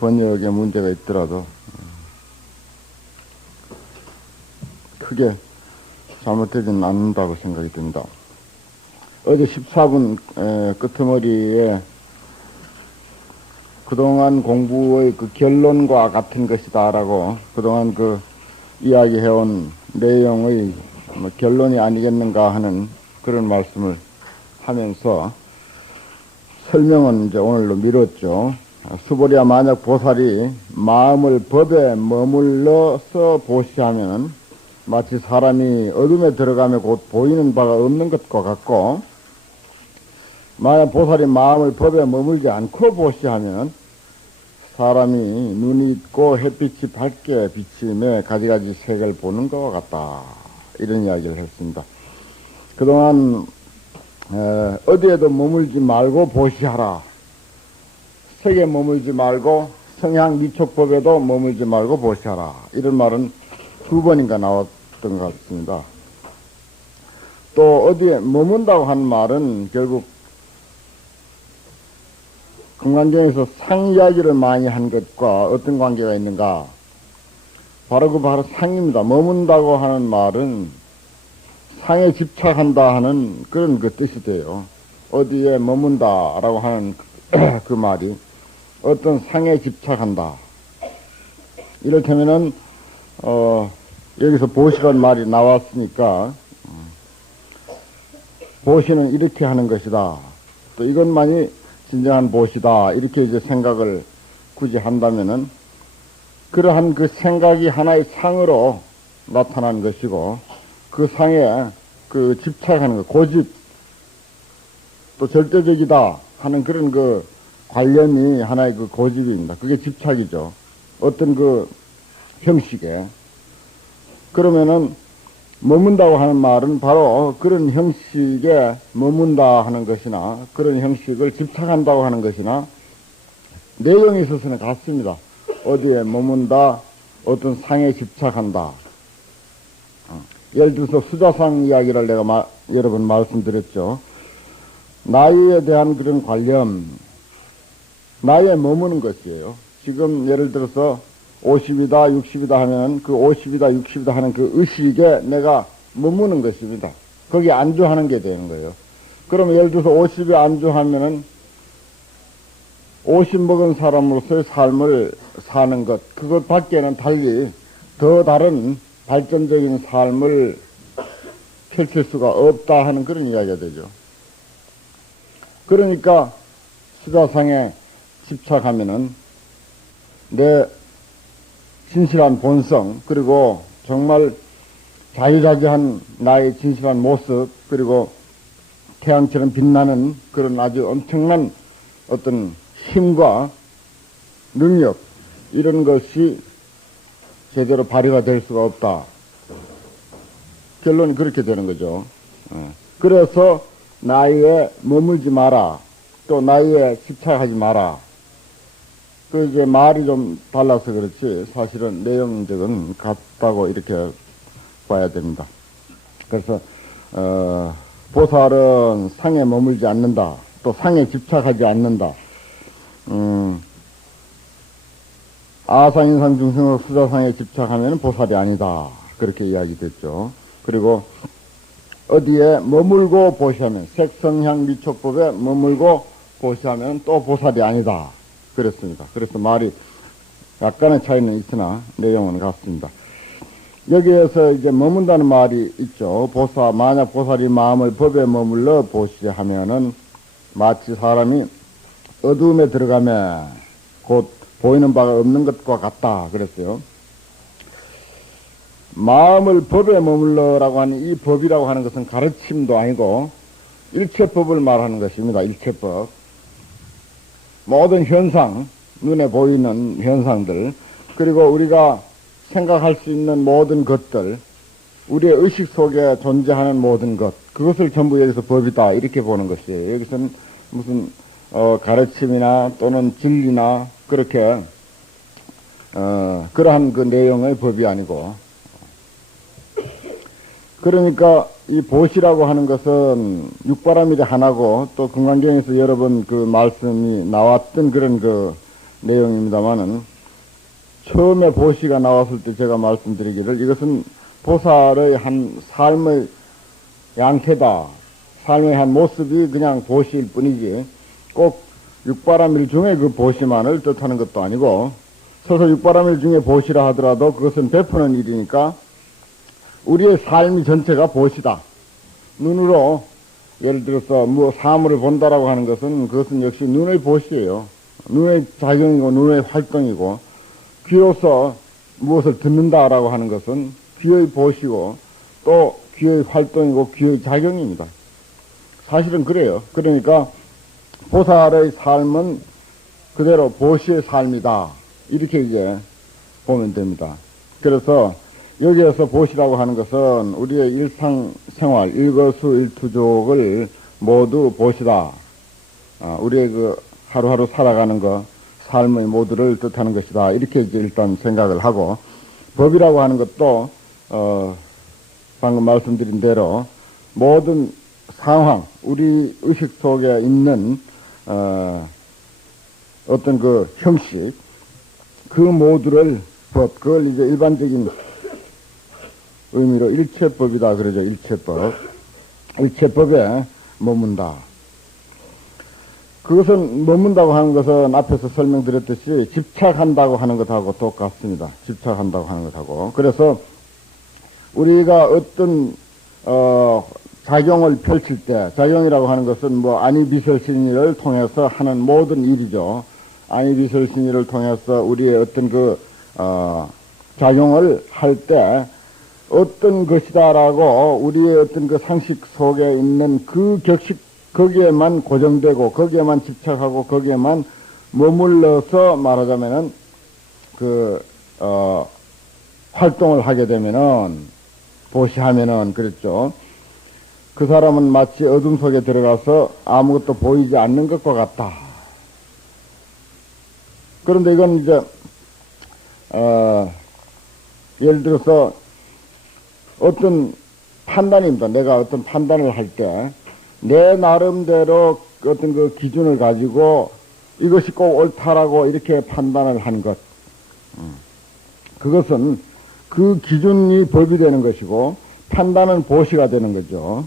번역에 문제가 있더라도 크게 잘못되지는 않는다고 생각이 듭니다. 어제 14분 끄트머리에 그동안 공부의 그 결론과 같은 것이다라고 그동안 그 이야기해온 내용의 뭐 결론이 아니겠는가 하는 그런 말씀을 하면서 설명은 이제 오늘로 미뤘죠. 수보리야 만약 보살이 마음을 법에 머물러서 보시하면 마치 사람이 어둠에 들어가며 곧 보이는 바가 없는 것과 같고, 만약 보살이 마음을 법에 머물지 않고 보시하면 사람이 눈이 있고 햇빛이 밝게 비치며 가지가지 색을 보는 것과 같다. 이런 이야기를 했습니다. 그동안 어디에도 머물지 말고 보시하라. 색에 머물지 말고 성향 미촉법에도 머물지 말고 보시하라. 이런 말은 2번인가 나왔던 것 같습니다. 또 어디에 머문다고 한 말은 결국 금강경에서 상 이야기를 많이 한 것과 어떤 관계가 있는가? 바로 상입니다. 머문다고 하는 말은 상에 집착한다 하는 그런 그 뜻이 돼요. 어디에 머문다라고 하는 그 말이 어떤 상에 집착한다. 이를테면은 여기서 보시란 말이 나왔으니까 보시는 이렇게 하는 것이다. 또 이것만이 진정한 보시다. 이렇게 이제 생각을 굳이 한다면은 그러한 그 생각이 하나의 상으로 나타난 것이고 그 상에 그 집착하는 것, 고집, 또 절대적이다 하는 그런 그 관련이 하나의 그 고집입니다. 그게 집착이죠. 어떤 그 형식에. 그러면은 머문다고 하는 말은 바로 그런 형식에 머문다 하는 것이나 그런 형식을 집착한다고 하는 것이나 내용에 있어서는 같습니다. 어디에 머문다, 어떤 상에 집착한다. 예를 들어서 수자상 이야기를 내가 여러 번 말씀드렸죠. 나이에 대한 그런 관념, 나이에 머무는 것이에요. 지금 예를 들어서 50이다, 60이다 하면 그 50이다, 60이다 하는 그 의식에 내가 머무는 것입니다. 거기에 안주하는 게 되는 거예요. 그러면 예를 들어서 50에 안주하면은 50 먹은 사람으로서의 삶을 사는 것, 그것 밖에는 달리 더 다른 발전적인 삶을 펼칠 수가 없다 하는 그런 이야기가 되죠. 그러니까 수자상에 집착하면은 내 진실한 본성, 그리고 정말 자유자재한 나의 진실한 모습, 그리고 태양처럼 빛나는 그런 아주 엄청난 어떤 힘과 능력, 이런 것이 제대로 발휘가 될 수가 없다. 결론이 그렇게 되는 거죠. 그래서 나이에 머물지 마라. 또 나이에 집착하지 마라. 그 이제 말이 좀 달라서 그렇지 사실은 내용적은 같다고 이렇게 봐야 됩니다. 그래서 보살은 상에 머물지 않는다. 또 상에 집착하지 않는다. 아상인상 중생으로 수자상에 집착하면 보살이 아니다. 그렇게 이야기됐죠. 그리고 어디에 머물고 보시하면 색성향 미촉법에 머물고 보시하면 또 보살이 아니다. 그렇습니다. 그래서 말이 약간의 차이는 있으나 내용은 같습니다. 여기에서 이제 머문다는 말이 있죠. 만약 보살이 마음을 법에 머물러 보시하면은 마치 사람이 어두움에 들어가며 곧 보이는 바가 없는 것과 같다. 그랬어요. 마음을 법에 머물러라고 하는 이 법이라고 하는 것은 가르침도 아니고 일체법을 말하는 것입니다. 일체법. 모든 현상, 눈에 보이는 현상들, 그리고 우리가 생각할 수 있는 모든 것들, 우리의 의식 속에 존재하는 모든 것, 그것을 전부 여기서 법이다. 이렇게 보는 것이에요. 여기서는 무슨 가르침이나 또는 진리나 그렇게 그러한 그 내용의 법이 아니고, 그러니까 이 보시라고 하는 것은 육바라밀이 하나고 또 금강경에서 여러 번 그 말씀이 나왔던 그런 그 내용입니다만은 처음에 보시가 나왔을 때 제가 말씀드리기를 이것은 보살의 한 삶의 양태다, 삶의 한 모습이 그냥 보시일 뿐이지 꼭 육바라밀 중에 그 보시만을 뜻하는 것도 아니고, 서서 육바라밀 중에 보시라 하더라도 그것은 베푸는 일이니까 우리의 삶이 전체가 보시다. 눈으로 예를 들어서 뭐 사물을 본다라고 하는 것은 그것은 역시 눈의 보시예요. 눈의 작용이고 눈의 활동이고, 귀로서 무엇을 듣는다라고 하는 것은 귀의 보시고 또 귀의 활동이고 귀의 작용입니다. 사실은 그래요. 그러니까 보살의 삶은 그대로 보시의 삶이다. 이렇게 이제 보면 됩니다. 그래서 여기에서 보시라고 하는 것은 우리의 일상생활, 일거수일투족을 모두 보시다. 우리의 그 하루하루 살아가는 것, 삶의 모두를 뜻하는 것이다. 이렇게 이제 일단 생각을 하고, 법이라고 하는 것도 방금 말씀드린 대로 모든 상황, 우리 의식 속에 있는 어떤 그 형식, 그 모두를 법, 그걸 이제 일반적인 의미로 일체법이다 그러죠. 일체법. 일체법에 머문다. 그것은 머문다고 하는 것은 앞에서 설명드렸듯이 집착한다고 하는 것하고 똑같습니다. 집착한다고 하는 것하고. 그래서 우리가 어떤 작용을 펼칠 때, 작용이라고 하는 것은 뭐 아니비설신의를 통해서 하는 모든 일이죠. 아니비설신의를 통해서 우리의 어떤 그 작용을 할 때 어떤 것이다라고 우리의 어떤 그 상식 속에 있는 그 격식, 거기에만 고정되고 거기에만 집착하고 거기에만 머물러서 말하자면은 활동을 하게 되면은, 보시하면은 그랬죠. 그 사람은 마치 어둠 속에 들어가서 아무것도 보이지 않는 것과 같다. 그런데 이건 이제 예를 들어서 어떤 판단입니다. 내가 어떤 판단을 할 때 내 나름대로 어떤 그 기준을 가지고 이것이 꼭 옳다라고 이렇게 판단을 한 것, 그것은 그 기준이 법이 되는 것이고 판단은 보시가 되는 거죠.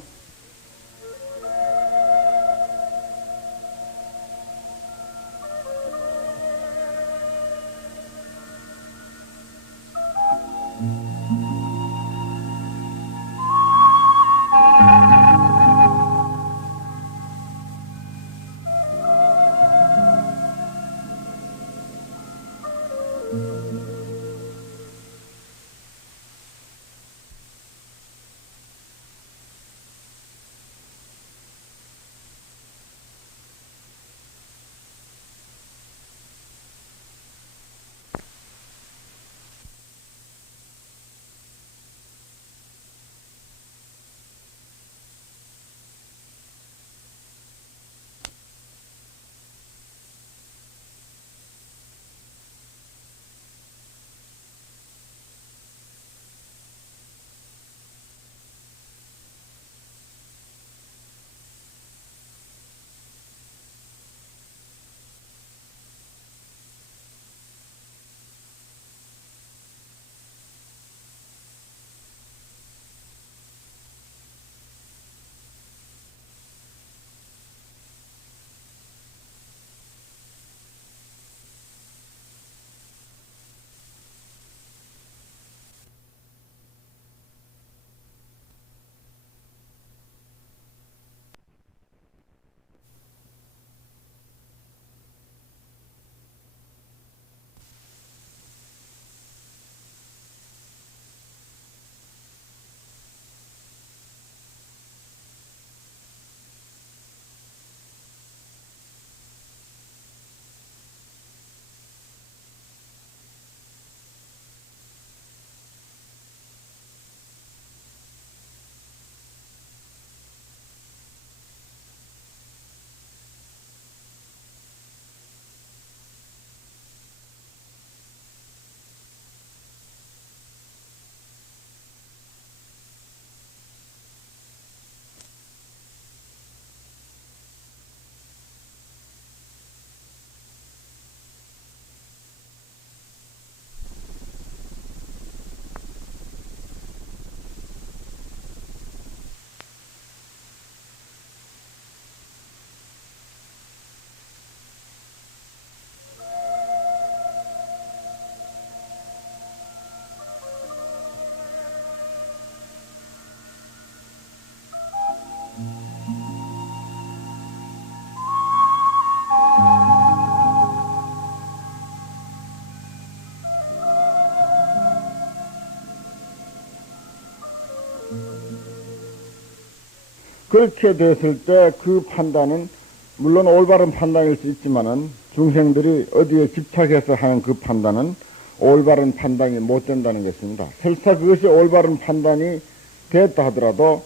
그렇게 됐을 때 그 판단은 물론 올바른 판단일 수 있지만은 중생들이 어디에 집착해서 하는 그 판단은 올바른 판단이 못 된다는 것입니다. 설사 그것이 올바른 판단이 됐다 하더라도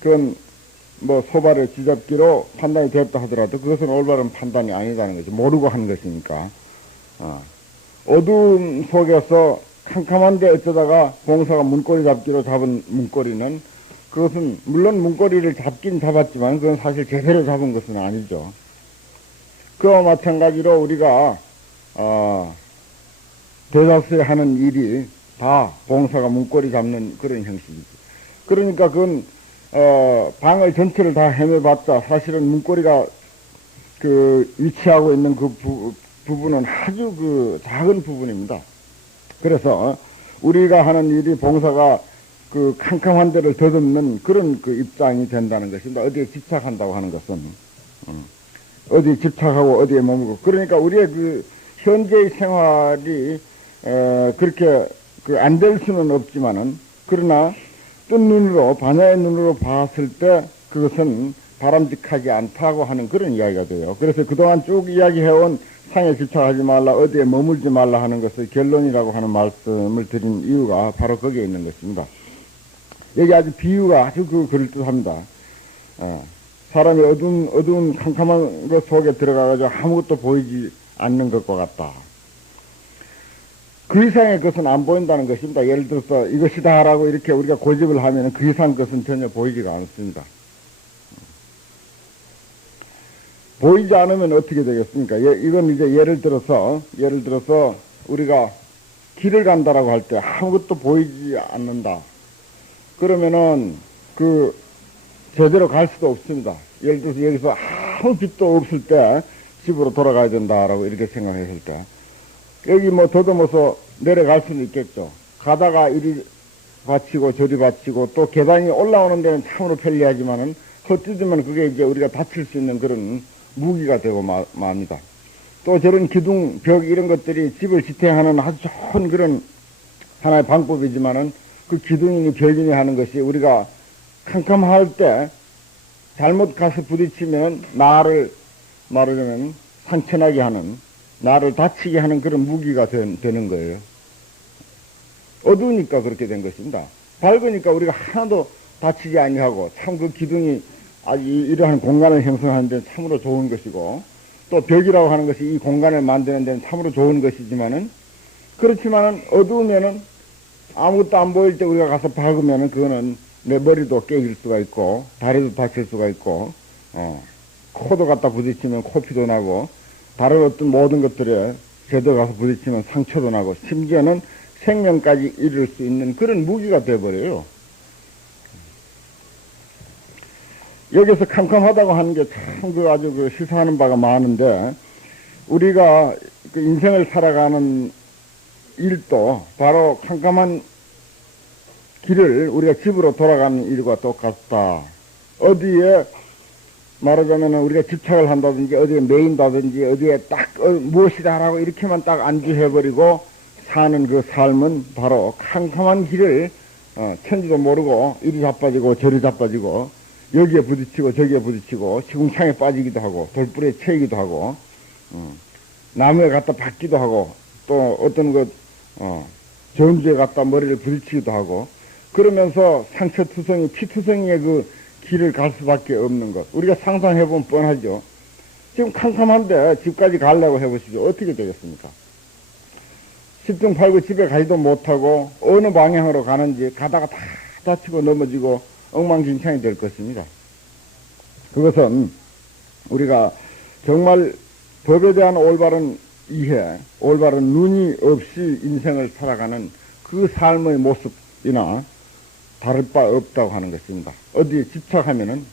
그건 뭐 소발의 쥐잡기로 판단이 됐다 하더라도 그것은 올바른 판단이 아니다는 거죠. 모르고 한 것이니까. 어두움 속에서 캄캄한데 어쩌다가 봉사가 문고리 잡기로 잡은 문고리는 그것은 물론 문고리를 잡긴 잡았지만 그건 사실 제대로 잡은 것은 아니죠. 그와 마찬가지로 우리가 대다수에 하는 일이 다 봉사가 문고리 잡는 그런 형식이죠. 그러니까 그건 방을 전체를 다 헤매봤자 사실은 문고리가 그 위치하고 있는 그 부분은 아주 그 작은 부분입니다. 그래서 우리가 하는 일이 봉사가 그 캄캄한 데를 더듬는 그런 그 입장이 된다는 것입니다. 어디에 집착한다고 하는 것은 어디에 집착하고 어디에 머물고 그러니까 우리의 그 현재의 생활이 그렇게 그 안 될 수는 없지만은 그러나 뜬 눈으로 반야의 눈으로 봤을 때 그것은 바람직하지 않다고 하는 그런 이야기가 돼요. 그래서 그동안 쭉 이야기해온 상에 집착하지 말라 어디에 머물지 말라 하는 것을 결론이라고 하는 말씀을 드린 이유가 바로 거기에 있는 것입니다. 여기 아주 비유가 아주 그럴듯합니다. 사람이 어두운 캄캄한 것 속에 들어가가지고 아무것도 보이지 않는 것과 같다. 그 이상의 것은 안 보인다는 것입니다. 예를 들어서 이것이다라고 이렇게 우리가 고집을 하면 그 이상 것은 전혀 보이지가 않습니다. 보이지 않으면 어떻게 되겠습니까? 이건 이제 예를 들어서 우리가 길을 간다라고 할 때 아무것도 보이지 않는다. 그러면은 제대로 갈 수도 없습니다. 예를 들어서 여기서 아무 빛도 없을 때 집으로 돌아가야 된다라고 이렇게 생각했을 때 여기 뭐 더듬어서 내려갈 수는 있겠죠. 가다가 이리 받치고 저리 받치고 또 계단이 올라오는 데는 참으로 편리하지만은 헛디디면 그게 이제 우리가 다칠 수 있는 그런 무기가 되고 맙니다. 또 저런 기둥, 벽 이런 것들이 집을 지탱하는 아주 좋은 그런 하나의 방법이지만은 그 기둥이니 벽이니 하는 것이 우리가 캄캄할 때 잘못 가서 부딪히면 나를 말하자면 상처나게 하는 나를 다치게 하는 그런 무기가 되는 거예요. 어두우니까 그렇게 된 것입니다. 밝으니까 우리가 하나도 다치지 아니하고 참 그 기둥이 아주 이러한 공간을 형성하는 데는 참으로 좋은 것이고 또 벽이라고 하는 것이 이 공간을 만드는 데는 참으로 좋은 것이지만은 그렇지만은 어두우면은 아무것도 안 보일 때 우리가 가서 박으면은 그거는 내 머리도 깨질 수가 있고 다리도 다칠 수가 있고 코도 갖다 부딪히면 코피도 나고 다른 어떤 모든 것들에 제대로 가서 부딪히면 상처도 나고 심지어는 생명까지 이룰 수 있는 그런 무기가 되어버려요. 여기서 캄캄하다고 하는 게 참 아주 시사하는 바가 많은데 우리가 그 인생을 살아가는 일도 바로 캄캄한 길을 우리가 집으로 돌아가는 일과 똑같다. 어디에 말하자면 우리가 집착을 한다든지 어디에 매인다든지 어디에 딱 무엇이다라고 이렇게만 딱 안주해버리고 사는 그 삶은 바로 캄캄한 길을 천지도 모르고 이리 자빠지고 저리 자빠지고 여기에 부딪히고 저기에 부딪히고 시궁창에 빠지기도 하고 돌불에 채이기도 하고 나무에 갖다 박기도 하고 또 어떤 전주에 갖다 머리를 부딪히기도 하고 그러면서 상처투성이 피투성이의 그 길을 갈 수밖에 없는 것. 우리가 상상해보면 뻔하죠. 지금 캄캄한데 집까지 가려고 해보시죠. 어떻게 되겠습니까? 10중 8구 집에 가지도 못하고 어느 방향으로 가는지 가다가 다 다치고 넘어지고 엉망진창이 될 것입니다. 그것은 우리가 정말 법에 대한 올바른 이해, 올바른 눈이 없이 인생을 살아가는 그 삶의 모습이나 다를 바 없다고 하는 것입니다. 어디에 집착하면은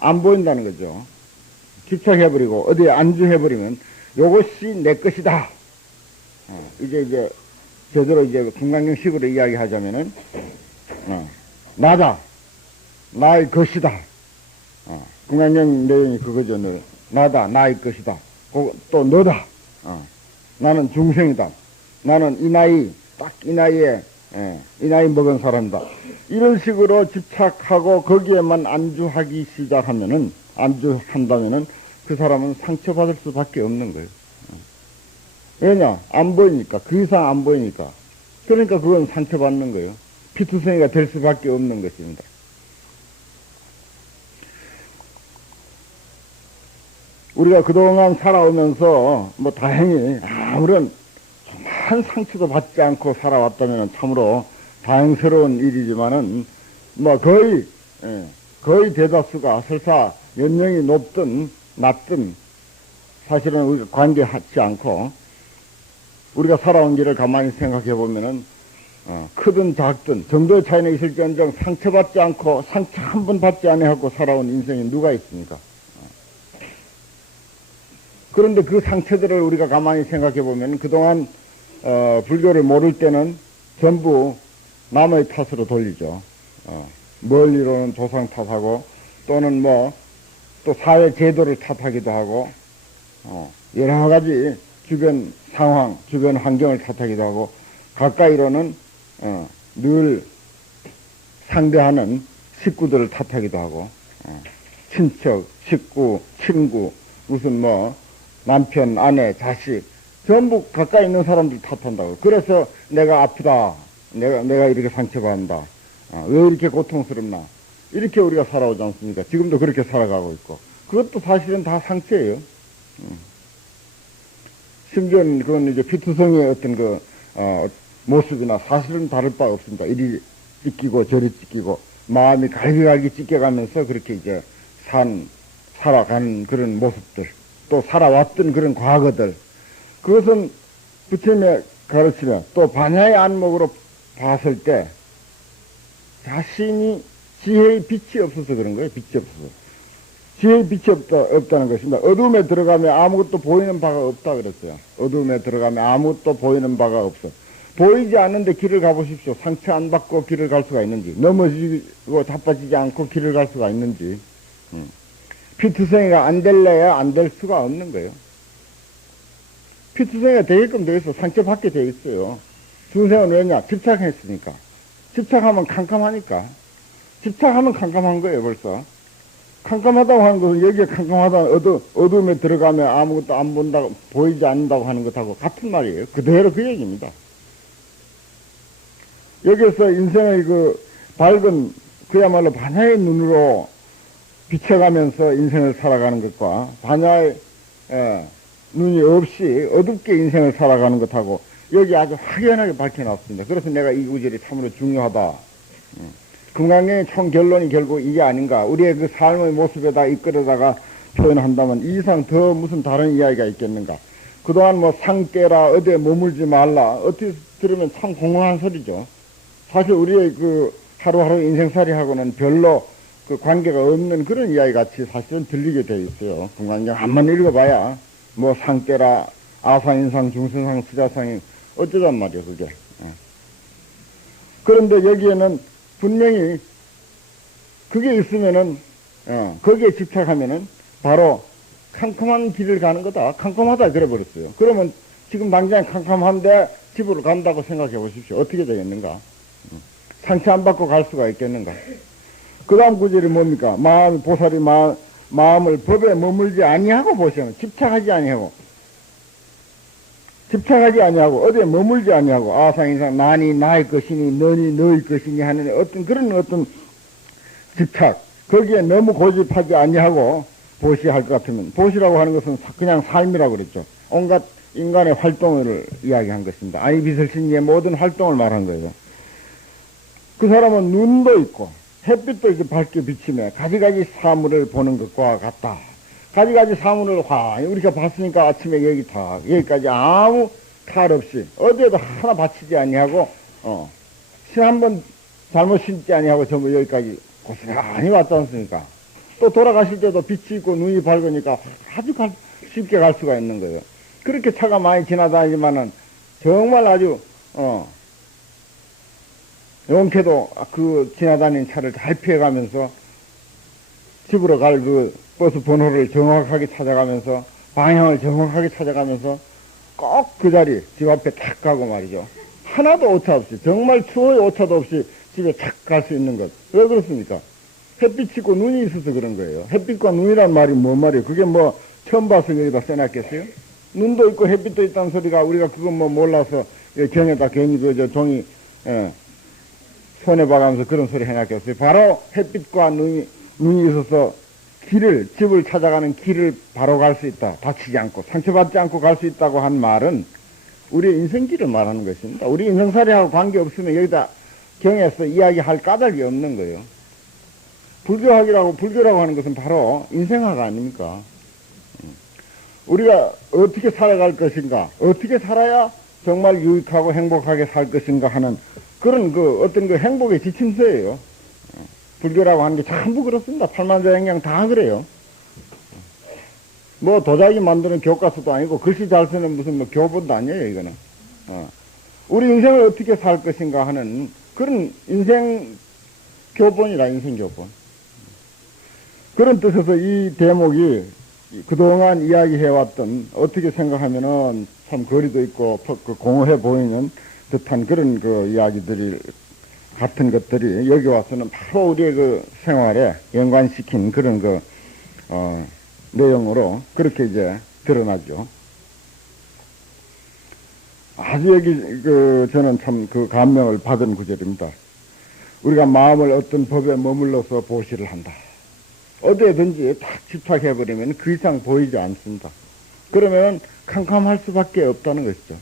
안 보인다는 거죠. 집착해버리고 어디에 안주해버리면 이것이 내 것이다. 이제 제대로 이제 금강경식으로 이야기하자면은 나다, 나의 것이다. 금강경 내용이 그거죠. 나다, 나의 것이다. 또 너다. 나는 중생이다. 나는 이 나이, 딱 이 나이에 이 나이 먹은 사람이다. 이런 식으로 집착하고 거기에만 안주하기 시작하면은, 안주한다면은 그 사람은 상처받을 수밖에 없는 거예요. 왜냐? 안 보이니까. 그 이상 안 보이니까. 그러니까 그건 상처받는 거예요. 피투성이가 될 수밖에 없는 것입니다. 우리가 그동안 살아오면서 뭐 다행히 아무런 한 상처도 받지 않고 살아왔다면 참으로 다행스러운 일이지만은 뭐 거의 대다수가 설사 연령이 높든 낮든 사실은 우리가 관계하지 않고 우리가 살아온 길을 가만히 생각해 보면은 크든 작든 정도의 차이는 있을지언정 상처받지 않고 상처 한 번 받지 않고 살아온 인생이 누가 있습니까? 그런데 그 상처들을 우리가 가만히 생각해 보면 그동안 불교를 모를 때는 전부 남의 탓으로 돌리죠. 멀리로는 조상 탓하고 또는 뭐 또 사회 제도를 탓하기도 하고 여러 가지 주변 상황, 주변 환경을 탓하기도 하고 가까이로는 늘 상대하는 식구들을 탓하기도 하고 친척, 식구, 친구 무슨 뭐 남편, 아내, 자식 전부 가까이 있는 사람들 탓한다고. 그래서 내가 아프다. 내가 이렇게 상처받는다. 왜 이렇게 고통스럽나. 이렇게 우리가 살아오지 않습니까? 지금도 그렇게 살아가고 있고. 그것도 사실은 다 상처예요. 심지어는 그건 이제 피투성이의 어떤 모습이나 사실은 다를 바 없습니다. 이리 찢기고 저리 찢기고 마음이 갈기갈기 찢겨가면서 그렇게 이제 살아가는 그런 모습들. 또 살아왔던 그런 과거들. 그것은 부처님의 가르치며 또 반야의 안목으로 봤을 때 자신이 지혜의 빛이 없어서 그런 거예요. 빛이 없어서. 지혜의 빛이 없다는 것입니다. 어둠에 들어가면 아무것도 보이는 바가 없다 그랬어요. 어둠에 들어가면 아무것도 보이는 바가 없어. 보이지 않는데 길을 가보십시오. 상처 안 받고 길을 갈 수가 있는지, 넘어지고 자빠지지 않고 길을 갈 수가 있는지. 피투성이가 안 될래야 안 될 수가 없는 거예요. 피투성이가 되게끔 되어 있어. 상처받게 되어 있어요. 중생은 왜냐? 집착했으니까. 집착하면 캄캄하니까. 집착하면 캄캄한 거예요, 벌써. 캄캄하다고 하는 것은 여기에 캄캄하다는 어둠에 들어가면 아무것도 안 본다고, 보이지 않는다고 하는 것하고 같은 말이에요. 그대로 그 얘기입니다. 여기서 인생의 밝은, 그야말로 반야의 눈으로 비춰가면서 인생을 살아가는 것과 반야의 눈이 없이 어둡게 인생을 살아가는 것하고 여기 아주 확연하게 밝혀놨습니다. 그래서 내가 이 구절이 참으로 중요하다. 금강경의 총 결론이 결국 이게 아닌가. 우리의 그 삶의 모습에다 이끌어다가 표현한다면 이 이상 더 무슨 다른 이야기가 있겠는가. 그동안 뭐 상깨라 어디에 머물지 말라. 어떻게 들으면 참 공허한 소리죠. 사실 우리의 그 하루하루 인생살이하고는 별로 그 관계가 없는 그런 이야기 같이 사실은 들리게 돼 있어요. 금강경 한번 읽어봐야 뭐 상깨라 아상인상 중생상 수자상이 어쩌단 말이에요 그게. 그런데 여기에는 분명히 그게 있으면은 거기에 집착하면은 바로 캄캄한 길을 가는 거다. 캄캄하다 그래 버렸어요. 그러면 지금 당장 캄캄한데 집으로 간다고 생각해 보십시오. 어떻게 되겠는가? 상처 안 받고 갈 수가 있겠는가? 그 다음 구절이 뭡니까? 보살이 마음을 법에 머물지 아니하고 보시면 집착하지 아니하고 어디에 머물지 아니하고 아상인상 난이 나의 것이니 너니 너의 것이니 하는 어떤 집착 거기에 너무 고집하지 아니하고 보시할 것 같으면 보시라고 하는 것은 그냥 삶이라고 그랬죠. 온갖 인간의 활동을 이야기한 것입니다. 아니 비설신의 모든 활동을 말한 거예요. 그 사람은 눈도 있고 햇빛도 이렇게 밝게 비치며 가지가지 사물을 보는 것과 같다. 가지가지 사물을 우리가 봤으니까 아침에 여기까지 아무 탈 없이 어디에도 하나 받치지 아니하고 신 한 번 잘못 신지 아니하고 전부 여기까지 고스란히 왔지 않습니까? 또 돌아가실 때도 빛이 있고 눈이 밝으니까 아주 쉽게 갈 수가 있는 거예요. 그렇게 차가 많이 지나다니지만은 정말 아주 용케도 그 지나다니는 차를 잘 피해가면서 집으로 갈 그 버스 번호를 정확하게 찾아가면서 방향을 정확하게 찾아가면서 꼭 그 자리 집 앞에 탁 가고 말이죠. 하나도 오차 없이, 정말 추워의 오차도 없이 집에 착 갈 수 있는 것. 왜 그렇습니까? 햇빛이 있고 눈이 있어서 그런 거예요. 햇빛과 눈이란 말이 뭔 말이에요? 그게 뭐 처음 봐서 여기다 써놨겠어요? 눈도 있고 햇빛도 있다는 소리가 우리가 그건 뭐 몰라서 경에다 괜히 그 종이 손에 봐가면서 그런 소리 해놨겠어요? 바로 햇빛과 눈이 있어서 집을 찾아가는 길을 바로 갈 수 있다. 다치지 않고 상처받지 않고 갈 수 있다고 한 말은 우리의 인생길을 말하는 것입니다. 우리 인생살이하고 관계없으면 여기다 경에서 이야기할 까닭이 없는 거예요. 불교라고 하는 것은 바로 인생학 아닙니까? 우리가 어떻게 살아갈 것인가, 어떻게 살아야 정말 유익하고 행복하게 살 것인가 하는 그런 어떤 행복의 지침서예요. 불교라고 하는 게 전부 그렇습니다. 팔만자행량 다 그래요. 뭐 도자기 만드는 교과서도 아니고 글씨 잘 쓰는 무슨 뭐 교본도 아니에요, 이거는. 우리 인생을 어떻게 살 것인가 하는 그런 인생 교본이라, 인생 교본. 그런 뜻에서 이 대목이 그동안 이야기해왔던, 어떻게 생각하면은 참 거리도 있고 공허해 보이는 듯한 그런 이야기들이, 같은 것들이 여기 와서는 바로 우리의 생활에 연관시킨 그런 내용으로 그렇게 이제 드러나죠. 아주 여기 저는 참 감명을 받은 구절입니다. 우리가 마음을 어떤 법에 머물러서 보시를 한다. 어디에든지 딱 집착해버리면 그 이상 보이지 않습니다. 그러면 캄캄할 수밖에 없다는 것이죠.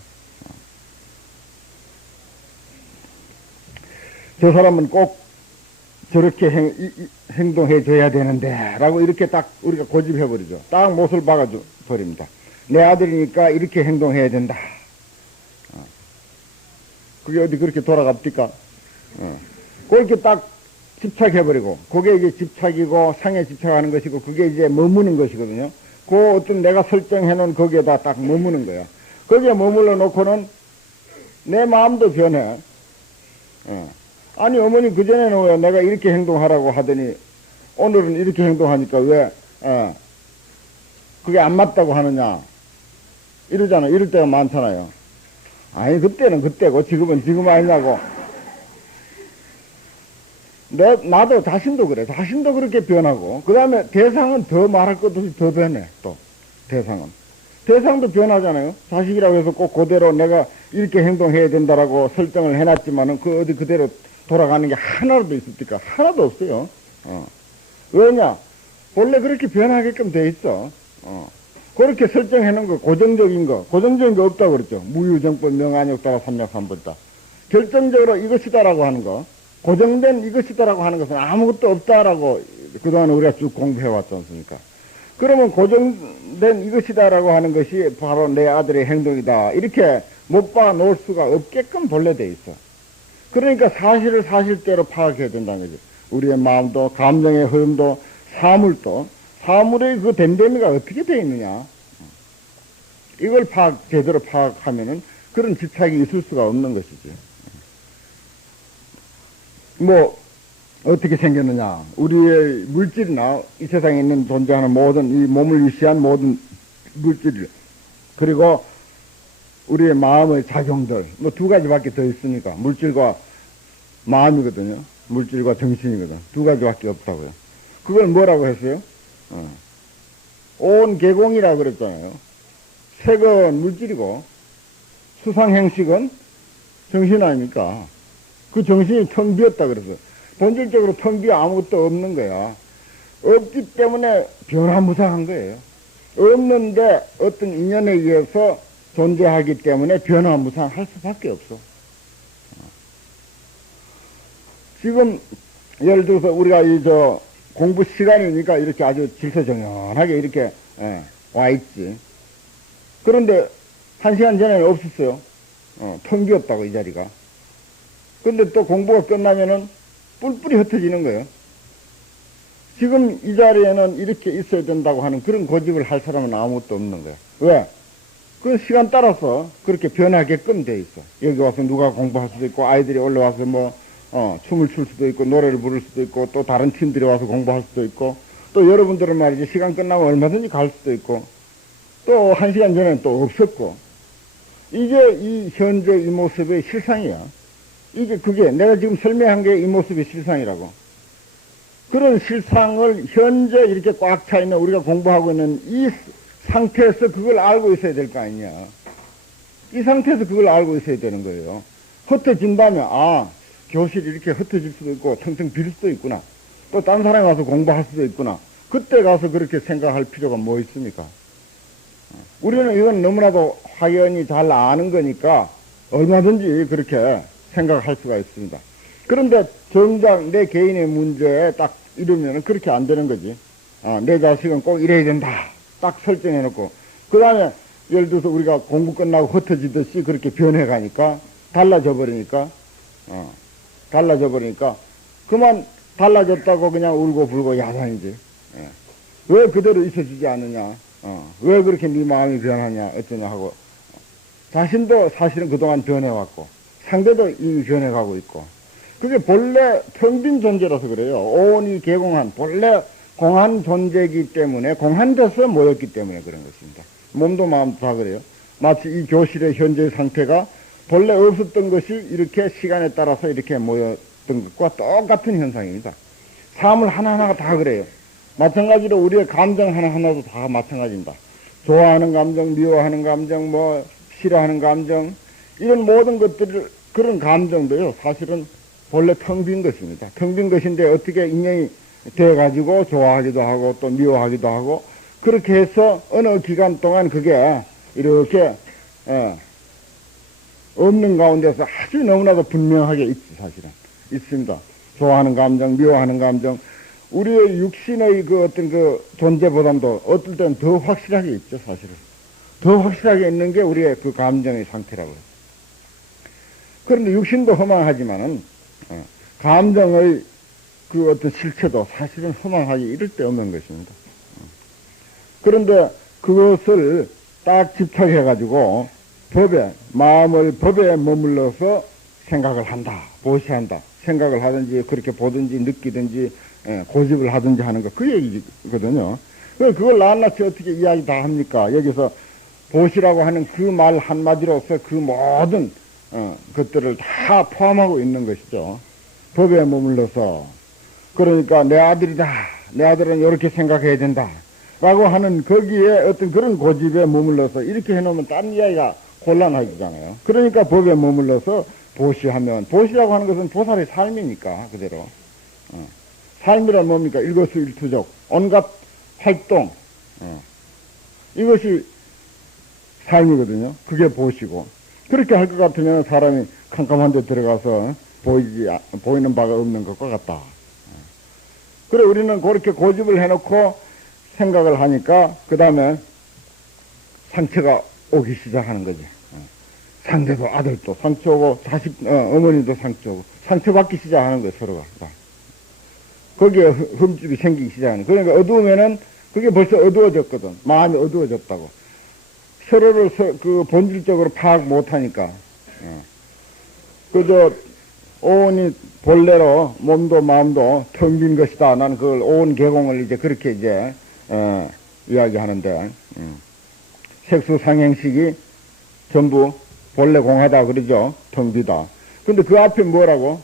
저 사람은 꼭 저렇게 행동해줘야 되는데 라고 이렇게 딱 우리가 고집해버리죠. 딱 못을 박아버립니다. 내 아들이니까 이렇게 행동해야 된다. 그게 어디 그렇게 돌아갑니까? 그렇게 딱 집착해버리고, 그게 이제 집착이고 상에 집착하는 것이고, 그게 이제 머무는 것이거든요. 그 어떤 내가 설정해놓은 거기에다 딱 머무는 거야. 거기에 머물러 놓고는 내 마음도 변해. 아니, 어머니 그전에는 왜 내가 이렇게 행동하라고 하더니 오늘은 이렇게 행동하니까 왜 그게 안 맞다고 하느냐 이러잖아요. 이럴 때가 많잖아요. 아니, 그때는 그때고 지금은 지금 아니냐고. 나도 자신도 그래. 자신도 그렇게 변하고, 그 다음에 대상은 더 말할 것 없이 더 변해. 또 대상도 변하잖아요. 자식이라고 해서 꼭 그대로 내가 이렇게 행동해야 된다라고 설정을 해놨지만은 어디 그대로 돌아가는 게 하나도 있습니까? 하나도 없어요. 왜냐? 원래 그렇게 변하게끔 돼 있어. 그렇게 설정해놓은 거, 고정적인 거 없다고 그랬죠. 무유정법, 명안욕다가 삼약삼벌다. 결정적으로 이것이다라고 하는 거, 고정된 이것이다라고 하는 것은 아무것도 없다라고 그동안 우리가 쭉 공부해왔지 않습니까? 그러면 고정된 이것이다라고 하는 것이 바로 내 아들의 행동이다. 이렇게 못 봐 놓을 수가 없게끔 본래 돼 있어. 그러니까 사실을 사실대로 파악해야 된다는 거죠. 우리의 마음도, 감정의 흐름도, 사물의 그 댐댐이가 어떻게 돼 있느냐. 이걸 제대로 파악하면은 그런 집착이 있을 수가 없는 것이지. 뭐, 어떻게 생겼느냐. 우리의 물질이나 이 세상에 있는 존재하는 모든 이 몸을 위시한 모든 물질, 그리고 우리의 마음의 작용들, 뭐 두 가지밖에 더 있으니까. 물질과 마음이거든요. 물질과 정신이거든. 두 가지밖에 없다고요. 그걸 뭐라고 했어요? 온 개공이라 그랬잖아요. 색은 물질이고 수상행식은 정신 아닙니까? 그 정신이 텅 비었다 그래서 본질적으로 텅 비어 아무것도 없는 거야. 없기 때문에 변화무쌍한 거예요. 없는데 어떤 인연에 의해서 존재하기 때문에 변화무쌍할 수밖에 없어. 지금 예를 들어서 우리가 공부 시간이니까 이렇게 아주 질서정연하게 이렇게 와 있지. 그런데 1시간 전에는 없었어요. 텅 비었다고 이 자리가. 근데 또 공부가 끝나면은 뿔뿔이 흩어지는 거예요. 지금 이 자리에는 이렇게 있어야 된다고 하는 그런 고집을 할 사람은 아무것도 없는 거예요. 왜? 그 시간 따라서 그렇게 변하게끔 돼 있어. 여기 와서 누가 공부할 수도 있고, 아이들이 올라와서 춤을 출 수도 있고, 노래를 부를 수도 있고, 또 다른 팀들이 와서 공부할 수도 있고, 또 여러분들은 말이지, 시간 끝나면 얼마든지 갈 수도 있고, 또 1시간 전에는 또 없었고, 이게 이 현재 이 모습의 실상이야. 그게 내가 지금 설명한 게 이 모습의 실상이라고. 그런 실상을 현재 이렇게 꽉 차 있는 우리가 공부하고 있는 이 상태에서 그걸 알고 있어야 될 거 아니냐. 이 상태에서 그걸 알고 있어야 되는 거예요. 흩어진다면, 교실이 이렇게 흩어질 수도 있고, 텅텅 빌 수도 있구나. 또 딴 사람이 와서 공부할 수도 있구나. 그때 가서 그렇게 생각할 필요가 뭐 있습니까? 우리는 이건 너무나도 확연히 잘 아는 거니까 얼마든지 그렇게 생각할 수가 있습니다. 그런데 정작 내 개인의 문제에 딱 이러면 그렇게 안 되는 거지. 내 자식은 꼭 이래야 된다. 딱 설정해놓고. 그 다음에 예를 들어서 우리가 공부 끝나고 흩어지듯이 그렇게 변해가니까 달라져 버리니까 그만 달라졌다고 그냥 울고 불고 야단이지. 왜 그대로 있어주지 않느냐. 왜 그렇게 네 마음이 변하냐 어쩌냐 하고 자신도 사실은 그동안 변해왔고 상대도 이미 변해가고 있고 그게 본래 텅 빈 존재라서 그래요. 온이 개공한 본래 공한 존재이기 때문에 공한돼서 모였기 때문에 그런 것입니다. 몸도 마음도 다 그래요. 마치 이 교실의 현재의 상태가 본래 없었던 것이 이렇게 시간에 따라서 이렇게 모였던 것과 똑같은 현상입니다. 사물 하나하나가 다 그래요. 마찬가지로 우리의 감정 하나하나도 다 마찬가지입니다. 좋아하는 감정, 미워하는 감정, 싫어하는 감정, 이런 모든 것들, 그런 감정도요, 사실은 본래 텅 빈 것입니다. 텅 빈 것인데 어떻게 인연이 돼가지고 좋아하기도 하고 또 미워하기도 하고, 그렇게 해서 어느 기간 동안 그게 이렇게, 없는 가운데서 아주 너무나도 분명하게 있지, 사실은. 있습니다. 좋아하는 감정, 미워하는 감정, 우리의 육신의 그 어떤 그 존재보다도 어떨 때는 더 확실하게 있죠, 사실은. 더 확실하게 있는 게 우리의 그 감정의 상태라고. 그런데 육신도 허망하지만은, 감정의 그 어떤 실체도 사실은 허망하기 이를 데 없는 것입니다. 그런데 그것을 딱 집착해가지고 마음을 법에 머물러서 생각을 한다, 보시한다, 생각을 하든지 그렇게 보든지 느끼든지 고집을 하든지 하는 거, 그 얘기거든요. 그걸 낱낱이 어떻게 이야기 다 합니까? 여기서 보시라고 하는 그 말 한마디로서 그 모든 것들을 다 포함하고 있는 것이죠. 법에 머물러서. 그러니까 내 아들이다, 내 아들은 이렇게 생각해야 된다 라고 하는 거기에 어떤 그런 고집에 머물러서 이렇게 해놓으면 딴 이야기가 곤란해지잖아요. 그러니까 법에 머물러서 보시하면, 보시라고 하는 것은 보살의 삶이니까 그대로. 삶이란 뭡니까? 일거수일투족, 온갖 활동, 이것이 삶이거든요. 그게 보시고. 그렇게 할 것 같으면 사람이 캄캄한 데 들어가서 보이는 바가 없는 것과 같다. 그래, 우리는 그렇게 고집을 해놓고 생각을 하니까, 그 다음에 상처가 오기 시작하는 거지. 상대도 아들도 상처오고, 어머니도 상처오고, 상처받기 시작하는 거예요, 서로가. 거기에 흠집이 생기기 시작하는 거예요. 그러니까 어두우면은, 그게 벌써 어두워졌거든. 마음이 어두워졌다고. 서로를 본질적으로 파악 못하니까. 온이 본래로 몸도 마음도 텅 빈 것이다. 나는 그걸 온 개공을 이제 그렇게 이제, 이야기하는데, 색수상행식이 전부 본래 공하다 그러죠. 텅 비다. 근데 그 앞에 뭐라고?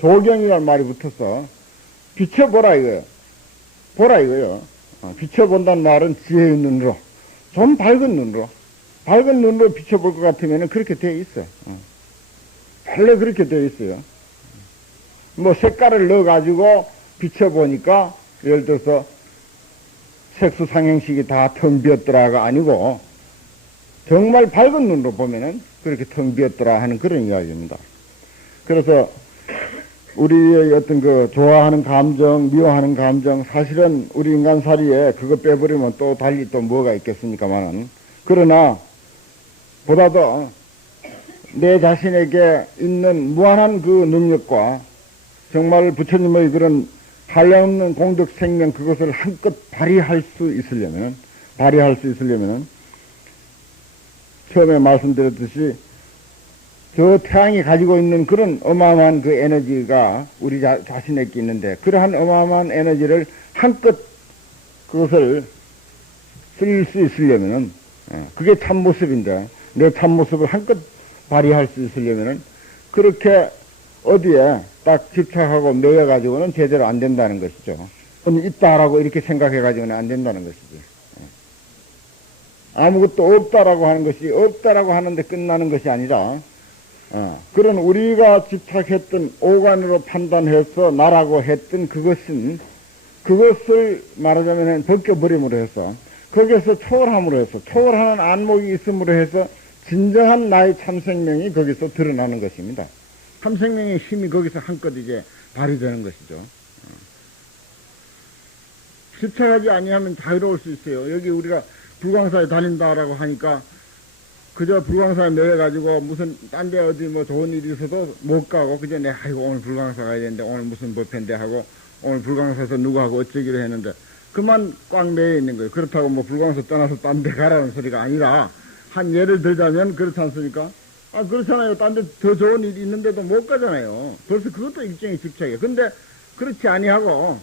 조경이라는 말이 붙어서 비춰보라 이거예요. 보라 이거예요. 비춰본다는 말은 지혜의 눈으로, 좀 밝은 눈으로 비춰볼 것 같으면 그렇게 되어 있어요. 원래 그렇게 되어 있어요. 뭐 색깔을 넣어가지고 비춰보니까 예를 들어서 색수상행식이 다 텅 비었더라가 아니고 정말 밝은 눈으로 보면은 그렇게 텅 비었더라 하는 그런 이야기입니다. 그래서 우리의 어떤 그 좋아하는 감정, 미워하는 감정, 사실은 우리 인간살이에 그거 빼버리면 또 달리 또 뭐가 있겠습니까만은, 그러나 보다도 내 자신에게 있는 무한한 그 능력과 정말 부처님의 그런 한량없는 공덕 생명, 그것을 한껏 발휘할 수 있으려면 처음에 말씀드렸듯이 저 태양이 가지고 있는 그런 어마어마한 그 에너지가 우리 자신에게 있는데, 그러한 어마어마한 에너지를 한껏 그것을 쓸 수 있으려면은, 그게 참 모습인데, 내 참모습을 한껏 발휘할 수 있으려면은 그렇게 어디에 딱 집착하고 매여가지고는 제대로 안 된다는 것이죠. 있다라고 이렇게 생각해가지고는 안 된다는 것이지. 아무것도 없다라고 하는 것이 없다라고 하는데 끝나는 것이 아니라 그런 우리가 집착했던 오간으로 판단해서 나라고 했던 그것은 그것을 말하자면 벗겨버림으로 해서 거기에서 초월함으로 해서 초월하는 안목이 있음으로 해서 진정한 나의 참생명이 거기서 드러나는 것입니다. 참생명의 힘이 거기서 한껏 이제 발휘되는 것이죠. 집착하지 아니하면 자유로울 수 있어요. 여기 우리가 불광사에 다닌다라고 하니까 그저 불광사에 매여가지고 무슨 딴 데 어디 뭐 좋은 일이 있어도 못 가고 그저 내가 아이고 오늘 불광사 가야 되는데 오늘 무슨 법회인데 하고 오늘 불광사에서 누구하고 어쩌기로 했는데 그만 꽉 매여 있는 거예요. 그렇다고 뭐 불광사 떠나서 딴 데 가라는 소리가 아니라 한 예를 들자면 그렇지 않습니까? 그렇잖아요. 딴 데 더 좋은 일이 있는데도 못 가잖아요. 벌써 그것도 일종의 집착이에요. 근데 그렇지 아니하고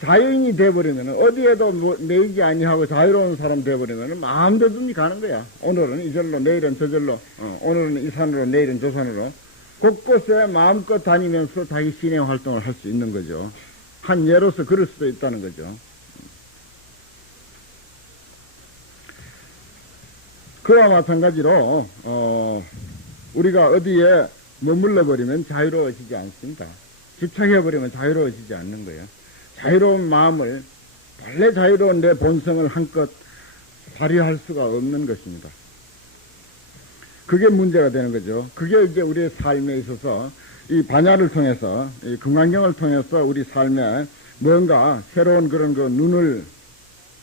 자유인이 돼버리면 어디에도 매이지 아니하고 자유로운 사람 돼버리면 마음대로든지 가는 거야. 오늘은 이절로 내일은 저절로 오늘은 이 산으로 내일은 저 산으로 곳곳에 마음껏 다니면서 자기 신의 활동을 할 수 있는 거죠. 한 예로서 그럴 수도 있다는 거죠. 그와 마찬가지로 우리가 어디에 머물러 버리면 자유로워지지 않습니다. 집착해버리면 자유로워지지 않는 거예요. 자유로운 마음을 본래 자유로운 내 본성을 한껏 발휘할 수가 없는 것입니다. 그게 문제가 되는 거죠. 그게 이제 우리의 삶에 있어서 이 반야를 통해서 이 금강경을 통해서 우리 삶에 뭔가 새로운 그런 그 눈을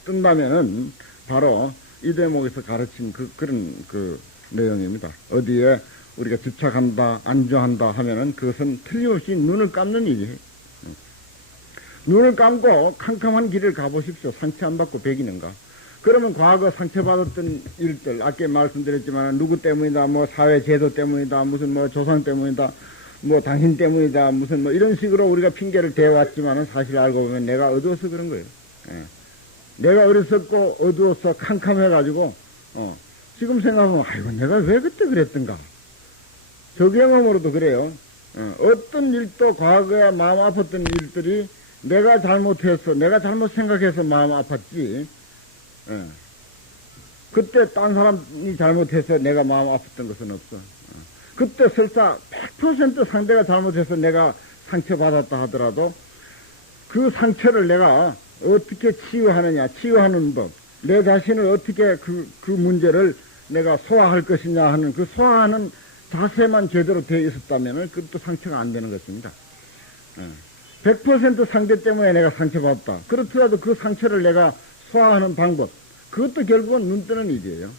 뜬다면은 바로 이 대목에서 가르친 그런 그 내용입니다. 어디에 우리가 집착한다, 안주한다 하면은 그것은 틀림없이 눈을 감는 일이에요. 눈을 감고 캄캄한 길을 가보십시오. 상처 안 받고 배기는가. 그러면 과거 상처받았던 일들, 아까 말씀드렸지만 누구 때문이다, 뭐 사회 제도 때문이다, 무슨 뭐 조상 때문이다, 뭐 당신 때문이다, 무슨 뭐 이런 식으로 우리가 핑계를 대왔지만은 사실 알고 보면 내가 어두워서 그런 거예요. 예. 내가 어렸었고 어두워서 캄캄해가지고 지금 생각하면 아이고 내가 왜 그때 그랬던가. 저 경험으로도 그래요. 어떤 일도 과거에 마음 아팠던 일들이 내가 잘못해서 내가 잘못 생각해서 마음 아팠지. 그때 딴 사람이 잘못해서 내가 마음 아팠던 것은 없어. 그때 설사 100% 상대가 잘못해서 내가 상처받았다 하더라도 그 상처를 내가 어떻게 치유하느냐, 치유하는 법, 내 자신을 어떻게 그 문제를 내가 소화할 것이냐 하는 그 소화하는 자세만 제대로 되어 있었다면 그것도 상처가 안 되는 것입니다. 100% 상대 때문에 내가 상처받았다. 그렇더라도 그 상처를 내가 소화하는 방법, 그것도 결국은 눈 뜨는 일이에요.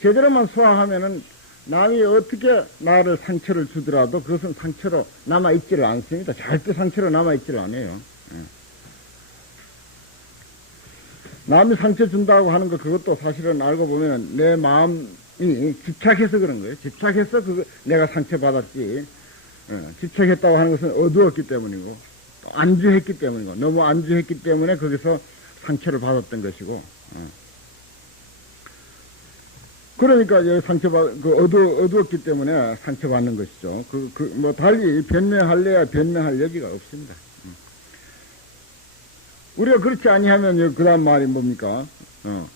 제대로만 소화하면은 남이 어떻게 나를 상처를 주더라도 그것은 상처로 남아있지를 않습니다. 절대 상처로 남아있지를 않아요. 남이 상처 준다고 하는 거 그것도 사실은 알고 보면 내 마음이 집착해서 그런 거예요. 집착해서 내가 상처받았지. 집착했다고 하는 것은 어두웠기 때문이고 안주했기 때문이고 너무 안주했기 때문에 거기서 상처를 받았던 것이고 그러니까 어두웠기 때문에 상처받는 것이죠. 뭐 달리 변명할래야 변명할 여지가 없습니다. 우리가 그렇지 아니하면 그 다음 말이 뭡니까?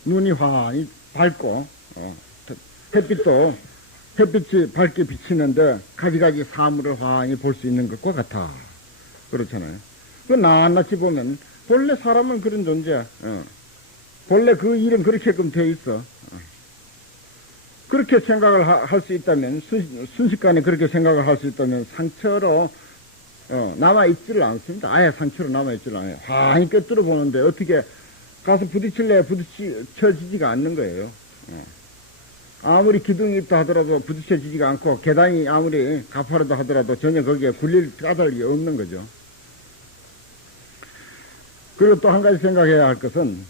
눈이 환히 밝고 햇빛이 밝게 비치는데 가지가지 사물을 환히 볼 수 있는 것과 같아. 그렇잖아요. 그 낱낱이 보면 본래 사람은 그런 존재야. 본래 그 일은 그렇게끔 돼 있어. 그렇게 생각을 할 수 있다면 순식간에 그렇게 생각을 할 수 있다면 상처로 남아있지를 않습니다. 아예 상처로 남아있지를 않아요. 환히 꿰뚫어 보는데 어떻게 가서 부딪힐래 부딪혀지지가 않는 거예요. 아무리 기둥이 있다 하더라도 부딪혀지지가 않고 계단이 아무리 가파르다 하더라도 전혀 거기에 굴릴 까닭이 없는 거죠. 그리고 또 한 가지 생각해야 할 것은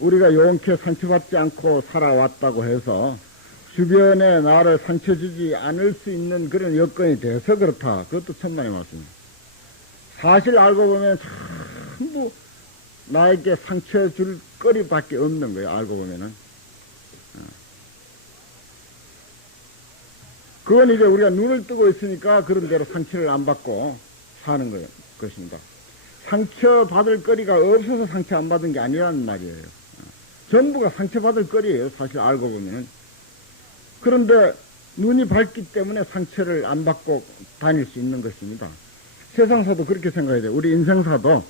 우리가 용케 상처받지 않고 살아왔다고 해서 주변에 나를 상처 주지 않을 수 있는 그런 여건이 돼서 그렇다. 그것도 천만의 말씀입니다. 사실 알고 보면 전부 나에게 상처 줄 거리밖에 없는 거예요. 알고 보면은. 그건 이제 우리가 눈을 뜨고 있으니까 그런 대로 상처를 안 받고 사는 것입니다. 상처 받을 거리가 없어서 상처 안 받은 게 아니라는 말이에요. 전부가 상처 받을 거리예요. 사실 알고 보면은. 그런데 눈이 밝기 때문에 상처를 안 받고 다닐 수 있는 것입니다. 세상사도 그렇게 생각해야 돼요. 우리 인생사도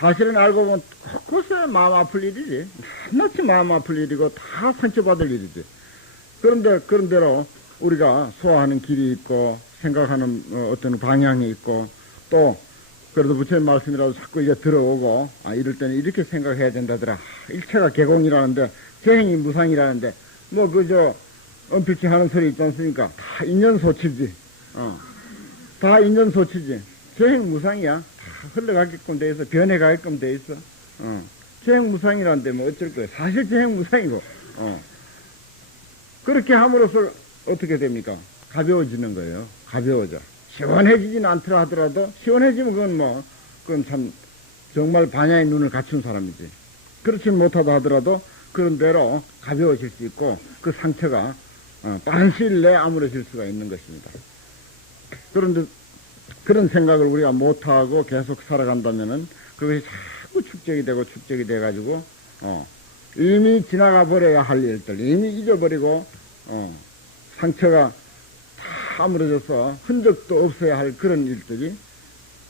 사실은 알고 보면 곳곳에 마음 아플 일이지. 낱낱이 마음 아플 일이고 다 상처받을 일이지. 그런데 그런 대로 우리가 소화하는 길이 있고 생각하는 어떤 방향이 있고 또 그래도 부처님 말씀이라도 자꾸 이제 들어오고 이럴 때는 이렇게 생각해야 된다더라. 일체가 개공이라는데 재행이 무상이라는데 뭐 그저 엄필치 하는 소리 있지 않습니까? 다 인연소치지. 다 인연소치지. 재행 무상이야. 다 흘러가게끔 돼 있어. 변해가게끔 돼 있어. 재행 무상이라는데 뭐 어쩔 거야. 사실 재행 무상이고. 그렇게 함으로써 어떻게 됩니까? 가벼워지는 거예요. 가벼워져. 시원해지지는 않더라 하더라도 시원해지면 그건 참 정말 반야의 눈을 갖춘 사람이지. 그렇지 못하다 하더라도 그런 대로 가벼워질 수 있고 그 상처가 빠른 시일 내에 아물어질 수가 있는 것입니다. 그런데 그런 생각을 우리가 못하고 계속 살아간다면은 그것이 자꾸 축적이 되고 축적이 돼가지고 이미 지나가 버려야 할 일들 이미 잊어버리고 상처가 다 아물어져서 흔적도 없어야 할 그런 일들이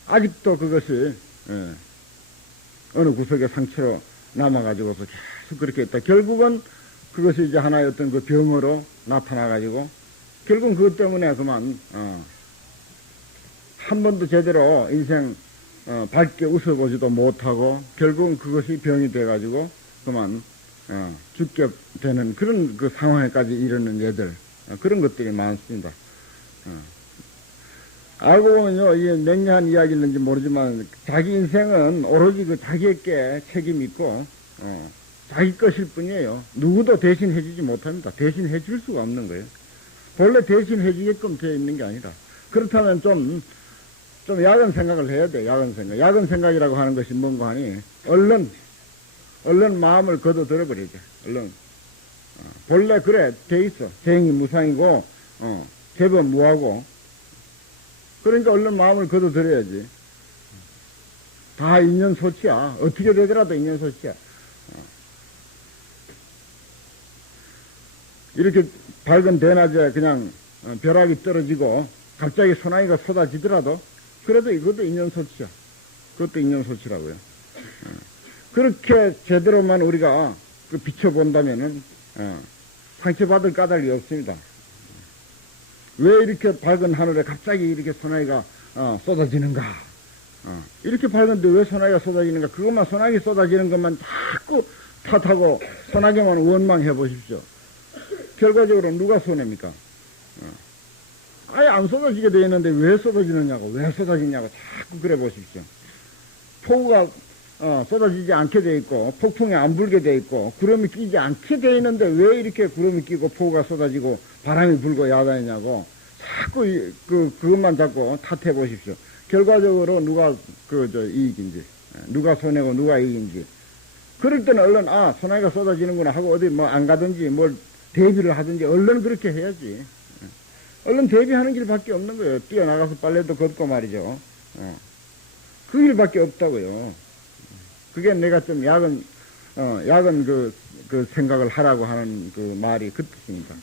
아직도 그것이 어느 구석에 상처로 남아가지고서 계속 그렇게 했다. 결국은 그것이 이제 하나의 어떤 그 병으로 나타나가지고 결국은 그것 때문에 그만 한 번도 제대로 인생 밝게 웃어보지도 못하고 결국은 그것이 병이 돼가지고 그만 죽게 되는 그런 그 상황에까지 이르는 예들 그런 것들이 많습니다. 알고 보면요, 이게 맹렬한 이야기인지 모르지만 자기 인생은 오로지 그 자기에게 책임이 있고 자기 것일 뿐이에요. 누구도 대신 해주지 못합니다. 대신 해줄 수가 없는 거예요. 본래 대신 해주게끔 되어 있는 게 아니라 그렇다면 좀 야근 생각을 해야 돼. 야근 생각. 야근 생각이라고 하는 것이 뭔가 하니 얼른 마음을 걷어들어버리자. 얼른 본래 그래 돼 있어. 재행이 무상이고 제법 무하고 그러니까 얼른 마음을 걷어들여야지. 다 인연소치야. 어떻게 되더라도 인연소치야. 이렇게 밝은 대낮에 그냥 벼락이 떨어지고 갑자기 소나기가 쏟아지더라도 그래도 이것도 인연소치야. 그것도 인연소치라고요. 그렇게 제대로만 우리가 그 비춰본다면은 상처받을 까닭이 없습니다. 왜 이렇게 밝은 하늘에 갑자기 이렇게 소나기가 쏟아지는가? 이렇게 밝은데 왜 소나기가 쏟아지는가? 그것만 소나기 쏟아지는 것만 자꾸 탓하고 소나기만 원망해 보십시오. 결과적으로 누가 손해입니까? 아예 안 쏟아지게 되어 있는데 왜 쏟아지느냐고, 왜 쏟아지냐고 자꾸 그래 보십시오. 폭우가 쏟아지지 않게 돼 있고 폭풍이 안 불게 돼 있고 구름이 끼지 않게 돼 있는데 왜 이렇게 구름이 끼고 폭우가 쏟아지고 바람이 불고 야단이냐고 자꾸 그것만 자꾸 탓해 보십시오. 결과적으로 누가 이익인지 누가 손해고 누가 이익인지 그럴 때는 얼른 소나기가 쏟아지는구나 하고 어디 뭐 안 가든지 뭘 대비를 하든지 얼른 그렇게 해야지. 얼른 대비하는 길밖에 없는 거예요. 뛰어나가서 빨래도 걷고 말이죠. 그 길밖에 없다고요. 그게 내가 좀 야근 그 생각을 하라고 하는 그 말이 그 뜻입니다.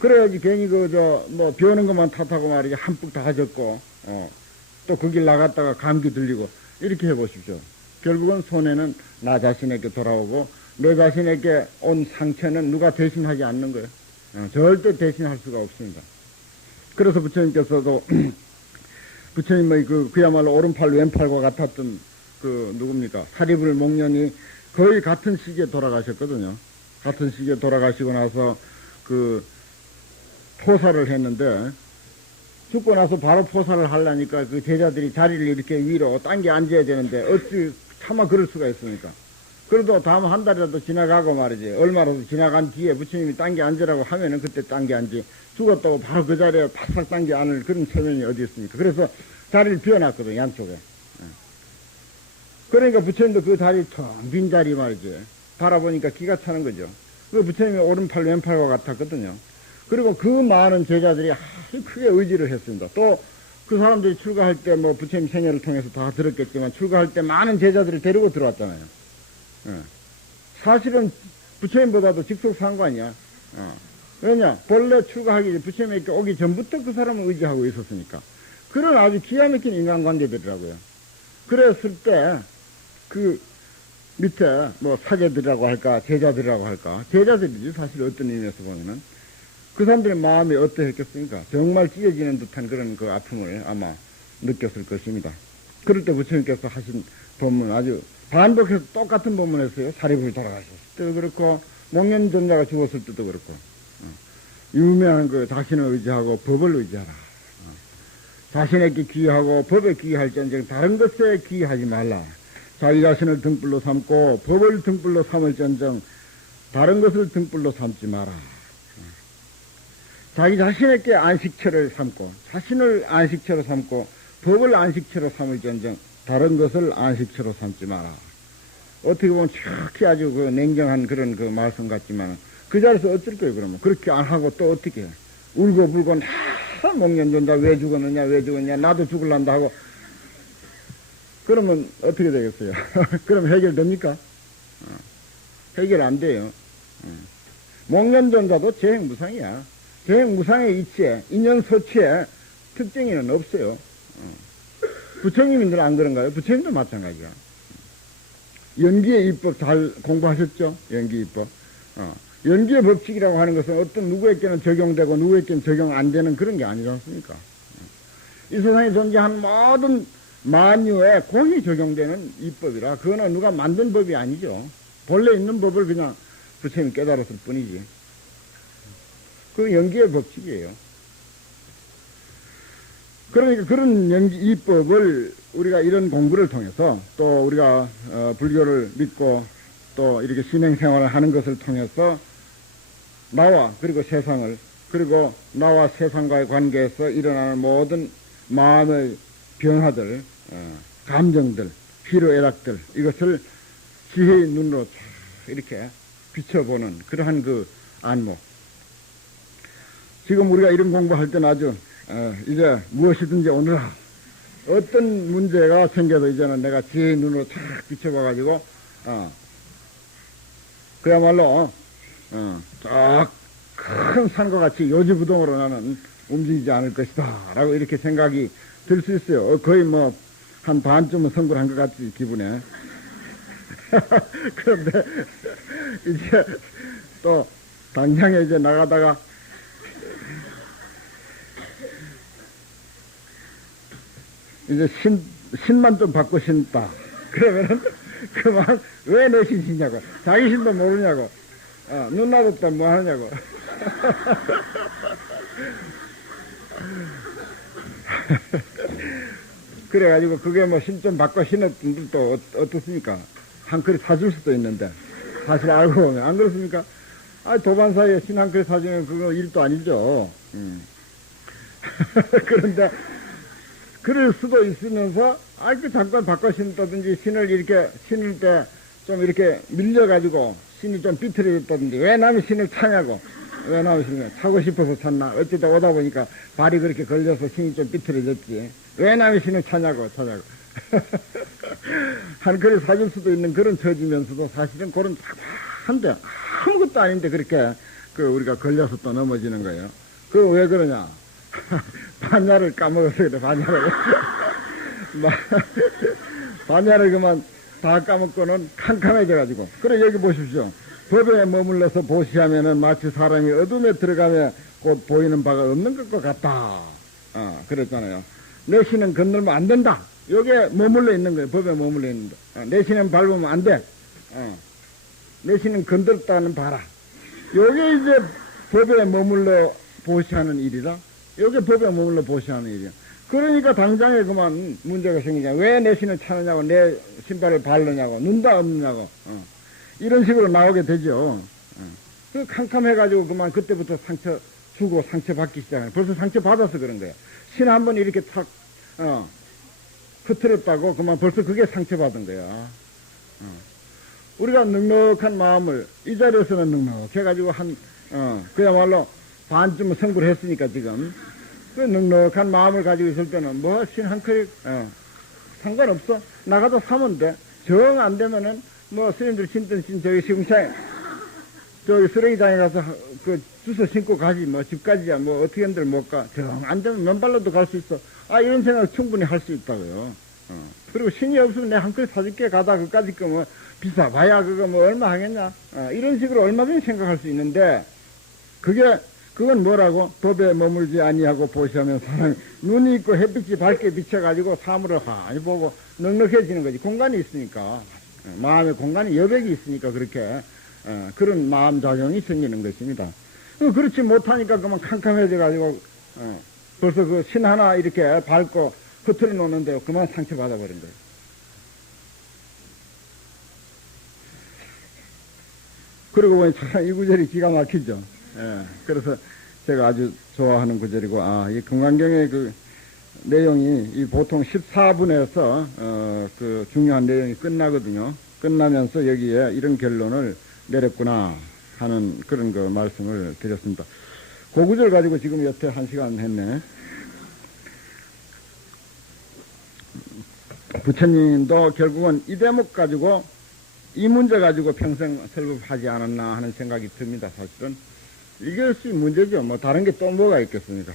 그래야지 괜히 뭐 비 오는 것만 탓하고 말이지 한뿍 다 젖고, 또 그 길 나갔다가 감기 들리고, 이렇게 해 보십시오. 결국은 손해는 나 자신에게 돌아오고, 내 자신에게 온 상처는 누가 대신하지 않는 거예요. 절대 대신할 수가 없습니다. 그래서 부처님께서도, 부처님의 그야말로 오른팔 왼팔과 같았던 누굽니까? 사리불 목련이 거의 같은 시기에 돌아가셨거든요. 같은 시기에 돌아가시고 나서 포사를 했는데, 죽고 나서 바로 포사를 하려니까 그 제자들이 자리를 이렇게 위로 당겨 앉아야 되는데, 어찌 차마 그럴 수가 있습니까? 그래도 다음 한 달이라도 지나가고 말이지. 얼마라도 지나간 뒤에 부처님이 당겨 앉으라고 하면은 그때 당겨 앉지. 죽었다고 바로 그 자리에 바싹 당겨 앉을 그런 체면이 어디 있습니까? 그래서 자리를 비워놨거든, 양쪽에. 그러니까 부처님도 그 자리 텅 빈 자리 말이지. 바라보니까 기가 차는 거죠. 그 부처님이 오른팔 왼팔과 같았거든요. 그리고 그 많은 제자들이 아주 크게 의지를 했습니다. 또 그 사람들이 출가할 때 뭐 부처님 생애를 통해서 다 들었겠지만 출가할 때 많은 제자들을 데리고 들어왔잖아요. 예. 사실은 부처님보다도 직속상관이야. 왜냐? 본래 출가하기 부처님에게 오기 전부터 그 사람을 의지하고 있었으니까. 그런 아주 기가 막힌 인간관계들이라고요. 그랬을 때 그 밑에 뭐 사제들이라고 할까 제자들이라고 할까 제자들이지 사실 어떤 의미에서 보면은 그 사람들의 마음이 어떠했겠습니까? 정말 찢어지는 듯한 그런 그 아픔을 아마 느꼈을 것입니다. 그럴 때 부처님께서 하신 법문 아주 반복해서 똑같은 법문 했어요. 사리불 돌아가셨을 때도 그렇고 목련전자가 죽었을 때도 그렇고 유명한 그 자신을 의지하고 법을 의지하라. 자신에게 귀하고 법에 귀할지언정 다른 것에 귀하지 말라. 자기 자신을 등불로 삼고 법을 등불로 삼을지언정 다른 것을 등불로 삼지 마라. 자기 자신에게 안식처를 삼고 자신을 안식처로 삼고 법을 안식처로 삼을지언정 다른 것을 안식처로 삼지 마라. 어떻게 보면 특히 아주 그 냉정한 그런 그 말씀 같지만 그 자리에서 어쩔 거예요 그러면. 그렇게 안 하고 또 어떻게 해. 울고 불고 목련전자 왜 죽었느냐 왜 죽었냐 나도 죽을란다 하고 그러면 어떻게 되겠어요? 그럼 해결됩니까? 해결 안 돼요. 목련전자도 재행무상이야. 재행무상의 이치에 인연소치에 특징에는 없어요. 부처님인들 안 그런가요? 부처님도 마찬가지야. 연기의 입법 잘 공부하셨죠? 연기 입법. 연기의 법칙이라고 하는 것은 어떤 누구에게는 적용되고 누구에게는 적용 안 되는 그런 게 아니지 않습니까? 이 세상에 존재한 모든 만유에 공이 적용되는 입법이라 그거는 누가 만든 법이 아니죠. 본래 있는 법을 그냥 부처님이 깨달았을 뿐이지. 그 연기의 법칙이에요. 그러니까 그런 연기 입법을 우리가 이런 공부를 통해서 또 우리가 불교를 믿고 또 이렇게 신행생활을 하는 것을 통해서 나와 그리고 세상을 그리고 나와 세상과의 관계에서 일어나는 모든 마음의 변화들 감정들 희로애락들 이것을 지혜의 눈으로 이렇게 비춰보는 그러한 그 안목. 지금 우리가 이런 공부할 때는 아주 이제 무엇이든지 오늘아 어떤 문제가 생겨도 이제는 내가 지혜의 눈으로 탁 비춰봐가지고 그야말로 쫙 큰 산과 같이 요지부동으로 나는 움직이지 않을 것이다 라고 이렇게 생각이 들 수 있어요. 거의 뭐 한 반쯤은 성불한 것 같지 기분에. 그런데 이제 또 당장에 이제 나가다가 이제 신만 좀 받고 신다. 그러면은 그만 왜 내 신이냐고. 자기 신도 모르냐고. 눈 놔뒀다 뭐 하느냐고. 그래가지고 그게 뭐 신 좀 받고 신었던 분들도 어떻습니까? 한 그릇 사줄 수도 있는데 사실 알고 보면 안 그렇습니까? 도반 사이에 신 한 그릇 사주면 그거 일도 아니죠. 그런데 그럴 수도 있으면서 그 잠깐 바꿔 신다든지 신을 이렇게 신을 때 좀 이렇게 밀려가지고 신이 좀 삐뚤어졌다든지 왜 남의 신을 차냐고. 왜 남의 신을 차고 싶어서 찼나. 어쩌다 오다 보니까 발이 그렇게 걸려서 신이 좀 삐뚤어졌지. 왜 남의 신을 차냐고. 한 그릇 사줄 수도 있는 그런 처지면서도 사실은 그런 한데 아무것도 아닌데 그렇게 우리가 걸려서 또 넘어지는 거예요. 그 왜 그러냐. 반야를 까먹어서 그래. 반야를 그만 다 까먹고는 캄캄해져가지고. 그래 여기 보십시오. 법에 머물러서 보시하면은 마치 사람이 어둠에 들어가면 곧 보이는 바가 없는 것과 같다. 그랬잖아요. 내 신은 건들면 안 된다. 여기에 머물러 있는 거예요. 법에 머물러 있는 거. 내 신은 밟으면 안 돼. 내 신은 건들었다는 봐라. 요게 이제 법에 머물러 보시하는 일이다. 요게 법에 머물러 보시하는 일이야. 그러니까 당장에 그만 문제가 생기냐. 왜 내 신을 차느냐고, 내 신발을 밟느냐고, 눈다 없느냐고, 이런 식으로 나오게 되죠. 그 캄캄해가지고 그만 그때부터 상처 주고 상처 받기 시작하네. 벌써 상처 받아서 그런 거야. 신 한번 이렇게 탁, 흐트렸다고 그만 벌써 그게 상처 받은 거야. 우리가 넉넉한 마음을 이 자리에서는 넉넉해가지고 그야말로 반쯤 승부를 했으니까 지금. 그 넉넉한 마음을 가지고 있을 때는 뭐 신 한 그릇, 상관없어. 나가서 사면 돼. 정 안 되면은 뭐 스님들 신던 신 저기 시궁창에 저기 쓰레기장에 가서 그 주워 신고 가지 뭐 집까지야 뭐 어떻게들 못 가. 정 안 되면 맨발로도 갈 수 있어. 아 이런 생각 충분히 할 수 있다고요. 그리고 신이 없으면 내가 한 그릇 사줄게 가다 그까짓 거 뭐 비싸봐야 그거 뭐 얼마 하겠냐. 이런 식으로 얼마든지 생각할 수 있는데 그건 뭐라고? 법에 머물지 아니하고 보시하면 사람 눈이 있고 햇빛이 밝게 비쳐가지고 사물을 환히 보고 넉넉해지는 거지. 공간이 있으니까 마음의 공간이 여백이 있으니까 그렇게 그런 마음작용이 생기는 것입니다. 그렇지 못하니까 그만 캄캄해져가지고 벌써 그 신 하나 이렇게 밟고 흐트러 놓는데 그만 상처받아버린 거예요. 그러고 보니 참 이 구절이 기가 막히죠. 그래서 제가 아주 좋아하는 구절이고, 이 금강경의 그 내용이 이 보통 14분에서 그 중요한 내용이 끝나거든요. 끝나면서 여기에 이런 결론을 내렸구나 하는 그런 그 말씀을 드렸습니다. 그 구절 가지고 지금 여태 1시간 했네. 부처님도 결국은 이 대목 가지고 이 문제 가지고 평생 설법하지 않았나 하는 생각이 듭니다. 사실은 이것이 문제죠. 뭐 다른 게 또 뭐가 있겠습니까?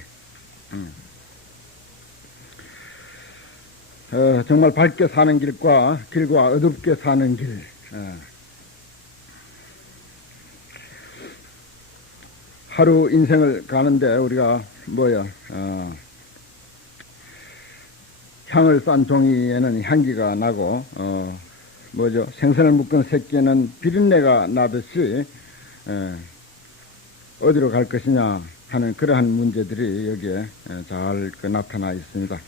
정말 밝게 사는 길과 어둡게 사는 길. 하루 인생을 가는데 우리가 향을 싼 종이에는 향기가 나고 생선을 묶은 새끼에는 비린내가 나듯이 어디로 갈 것이냐 하는 그러한 문제들이 여기에 잘 나타나 있습니다.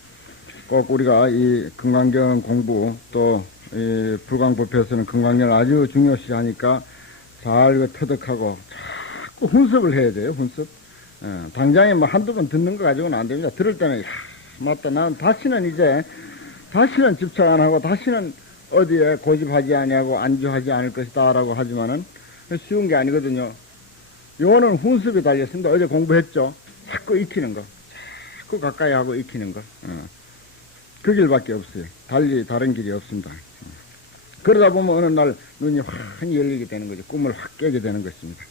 꼭 우리가 이 금강경 공부 또 이 불광법에서는 금강경을 아주 중요시하니까 잘 터득하고 자꾸 훈습을 해야 돼요. 훈습. 당장에 뭐 한두 번 듣는 거 가지고는 안 됩니다. 들을 때는 맞다. 나는 다시는 집착 안 하고 다시는 어디에 고집하지 아니하고 안주하지 않을 것이다 라고 하지만은 쉬운 게 아니거든요. 요거는 훈습이 달렸습니다. 어제 공부했죠. 자꾸 익히는 거. 자꾸 가까이 하고 익히는 거. 그 길밖에 없어요. 달리 다른 길이 없습니다. 그러다 보면 어느 날 눈이 확 열리게 되는 거죠. 꿈을 확 깨게 되는 것입니다.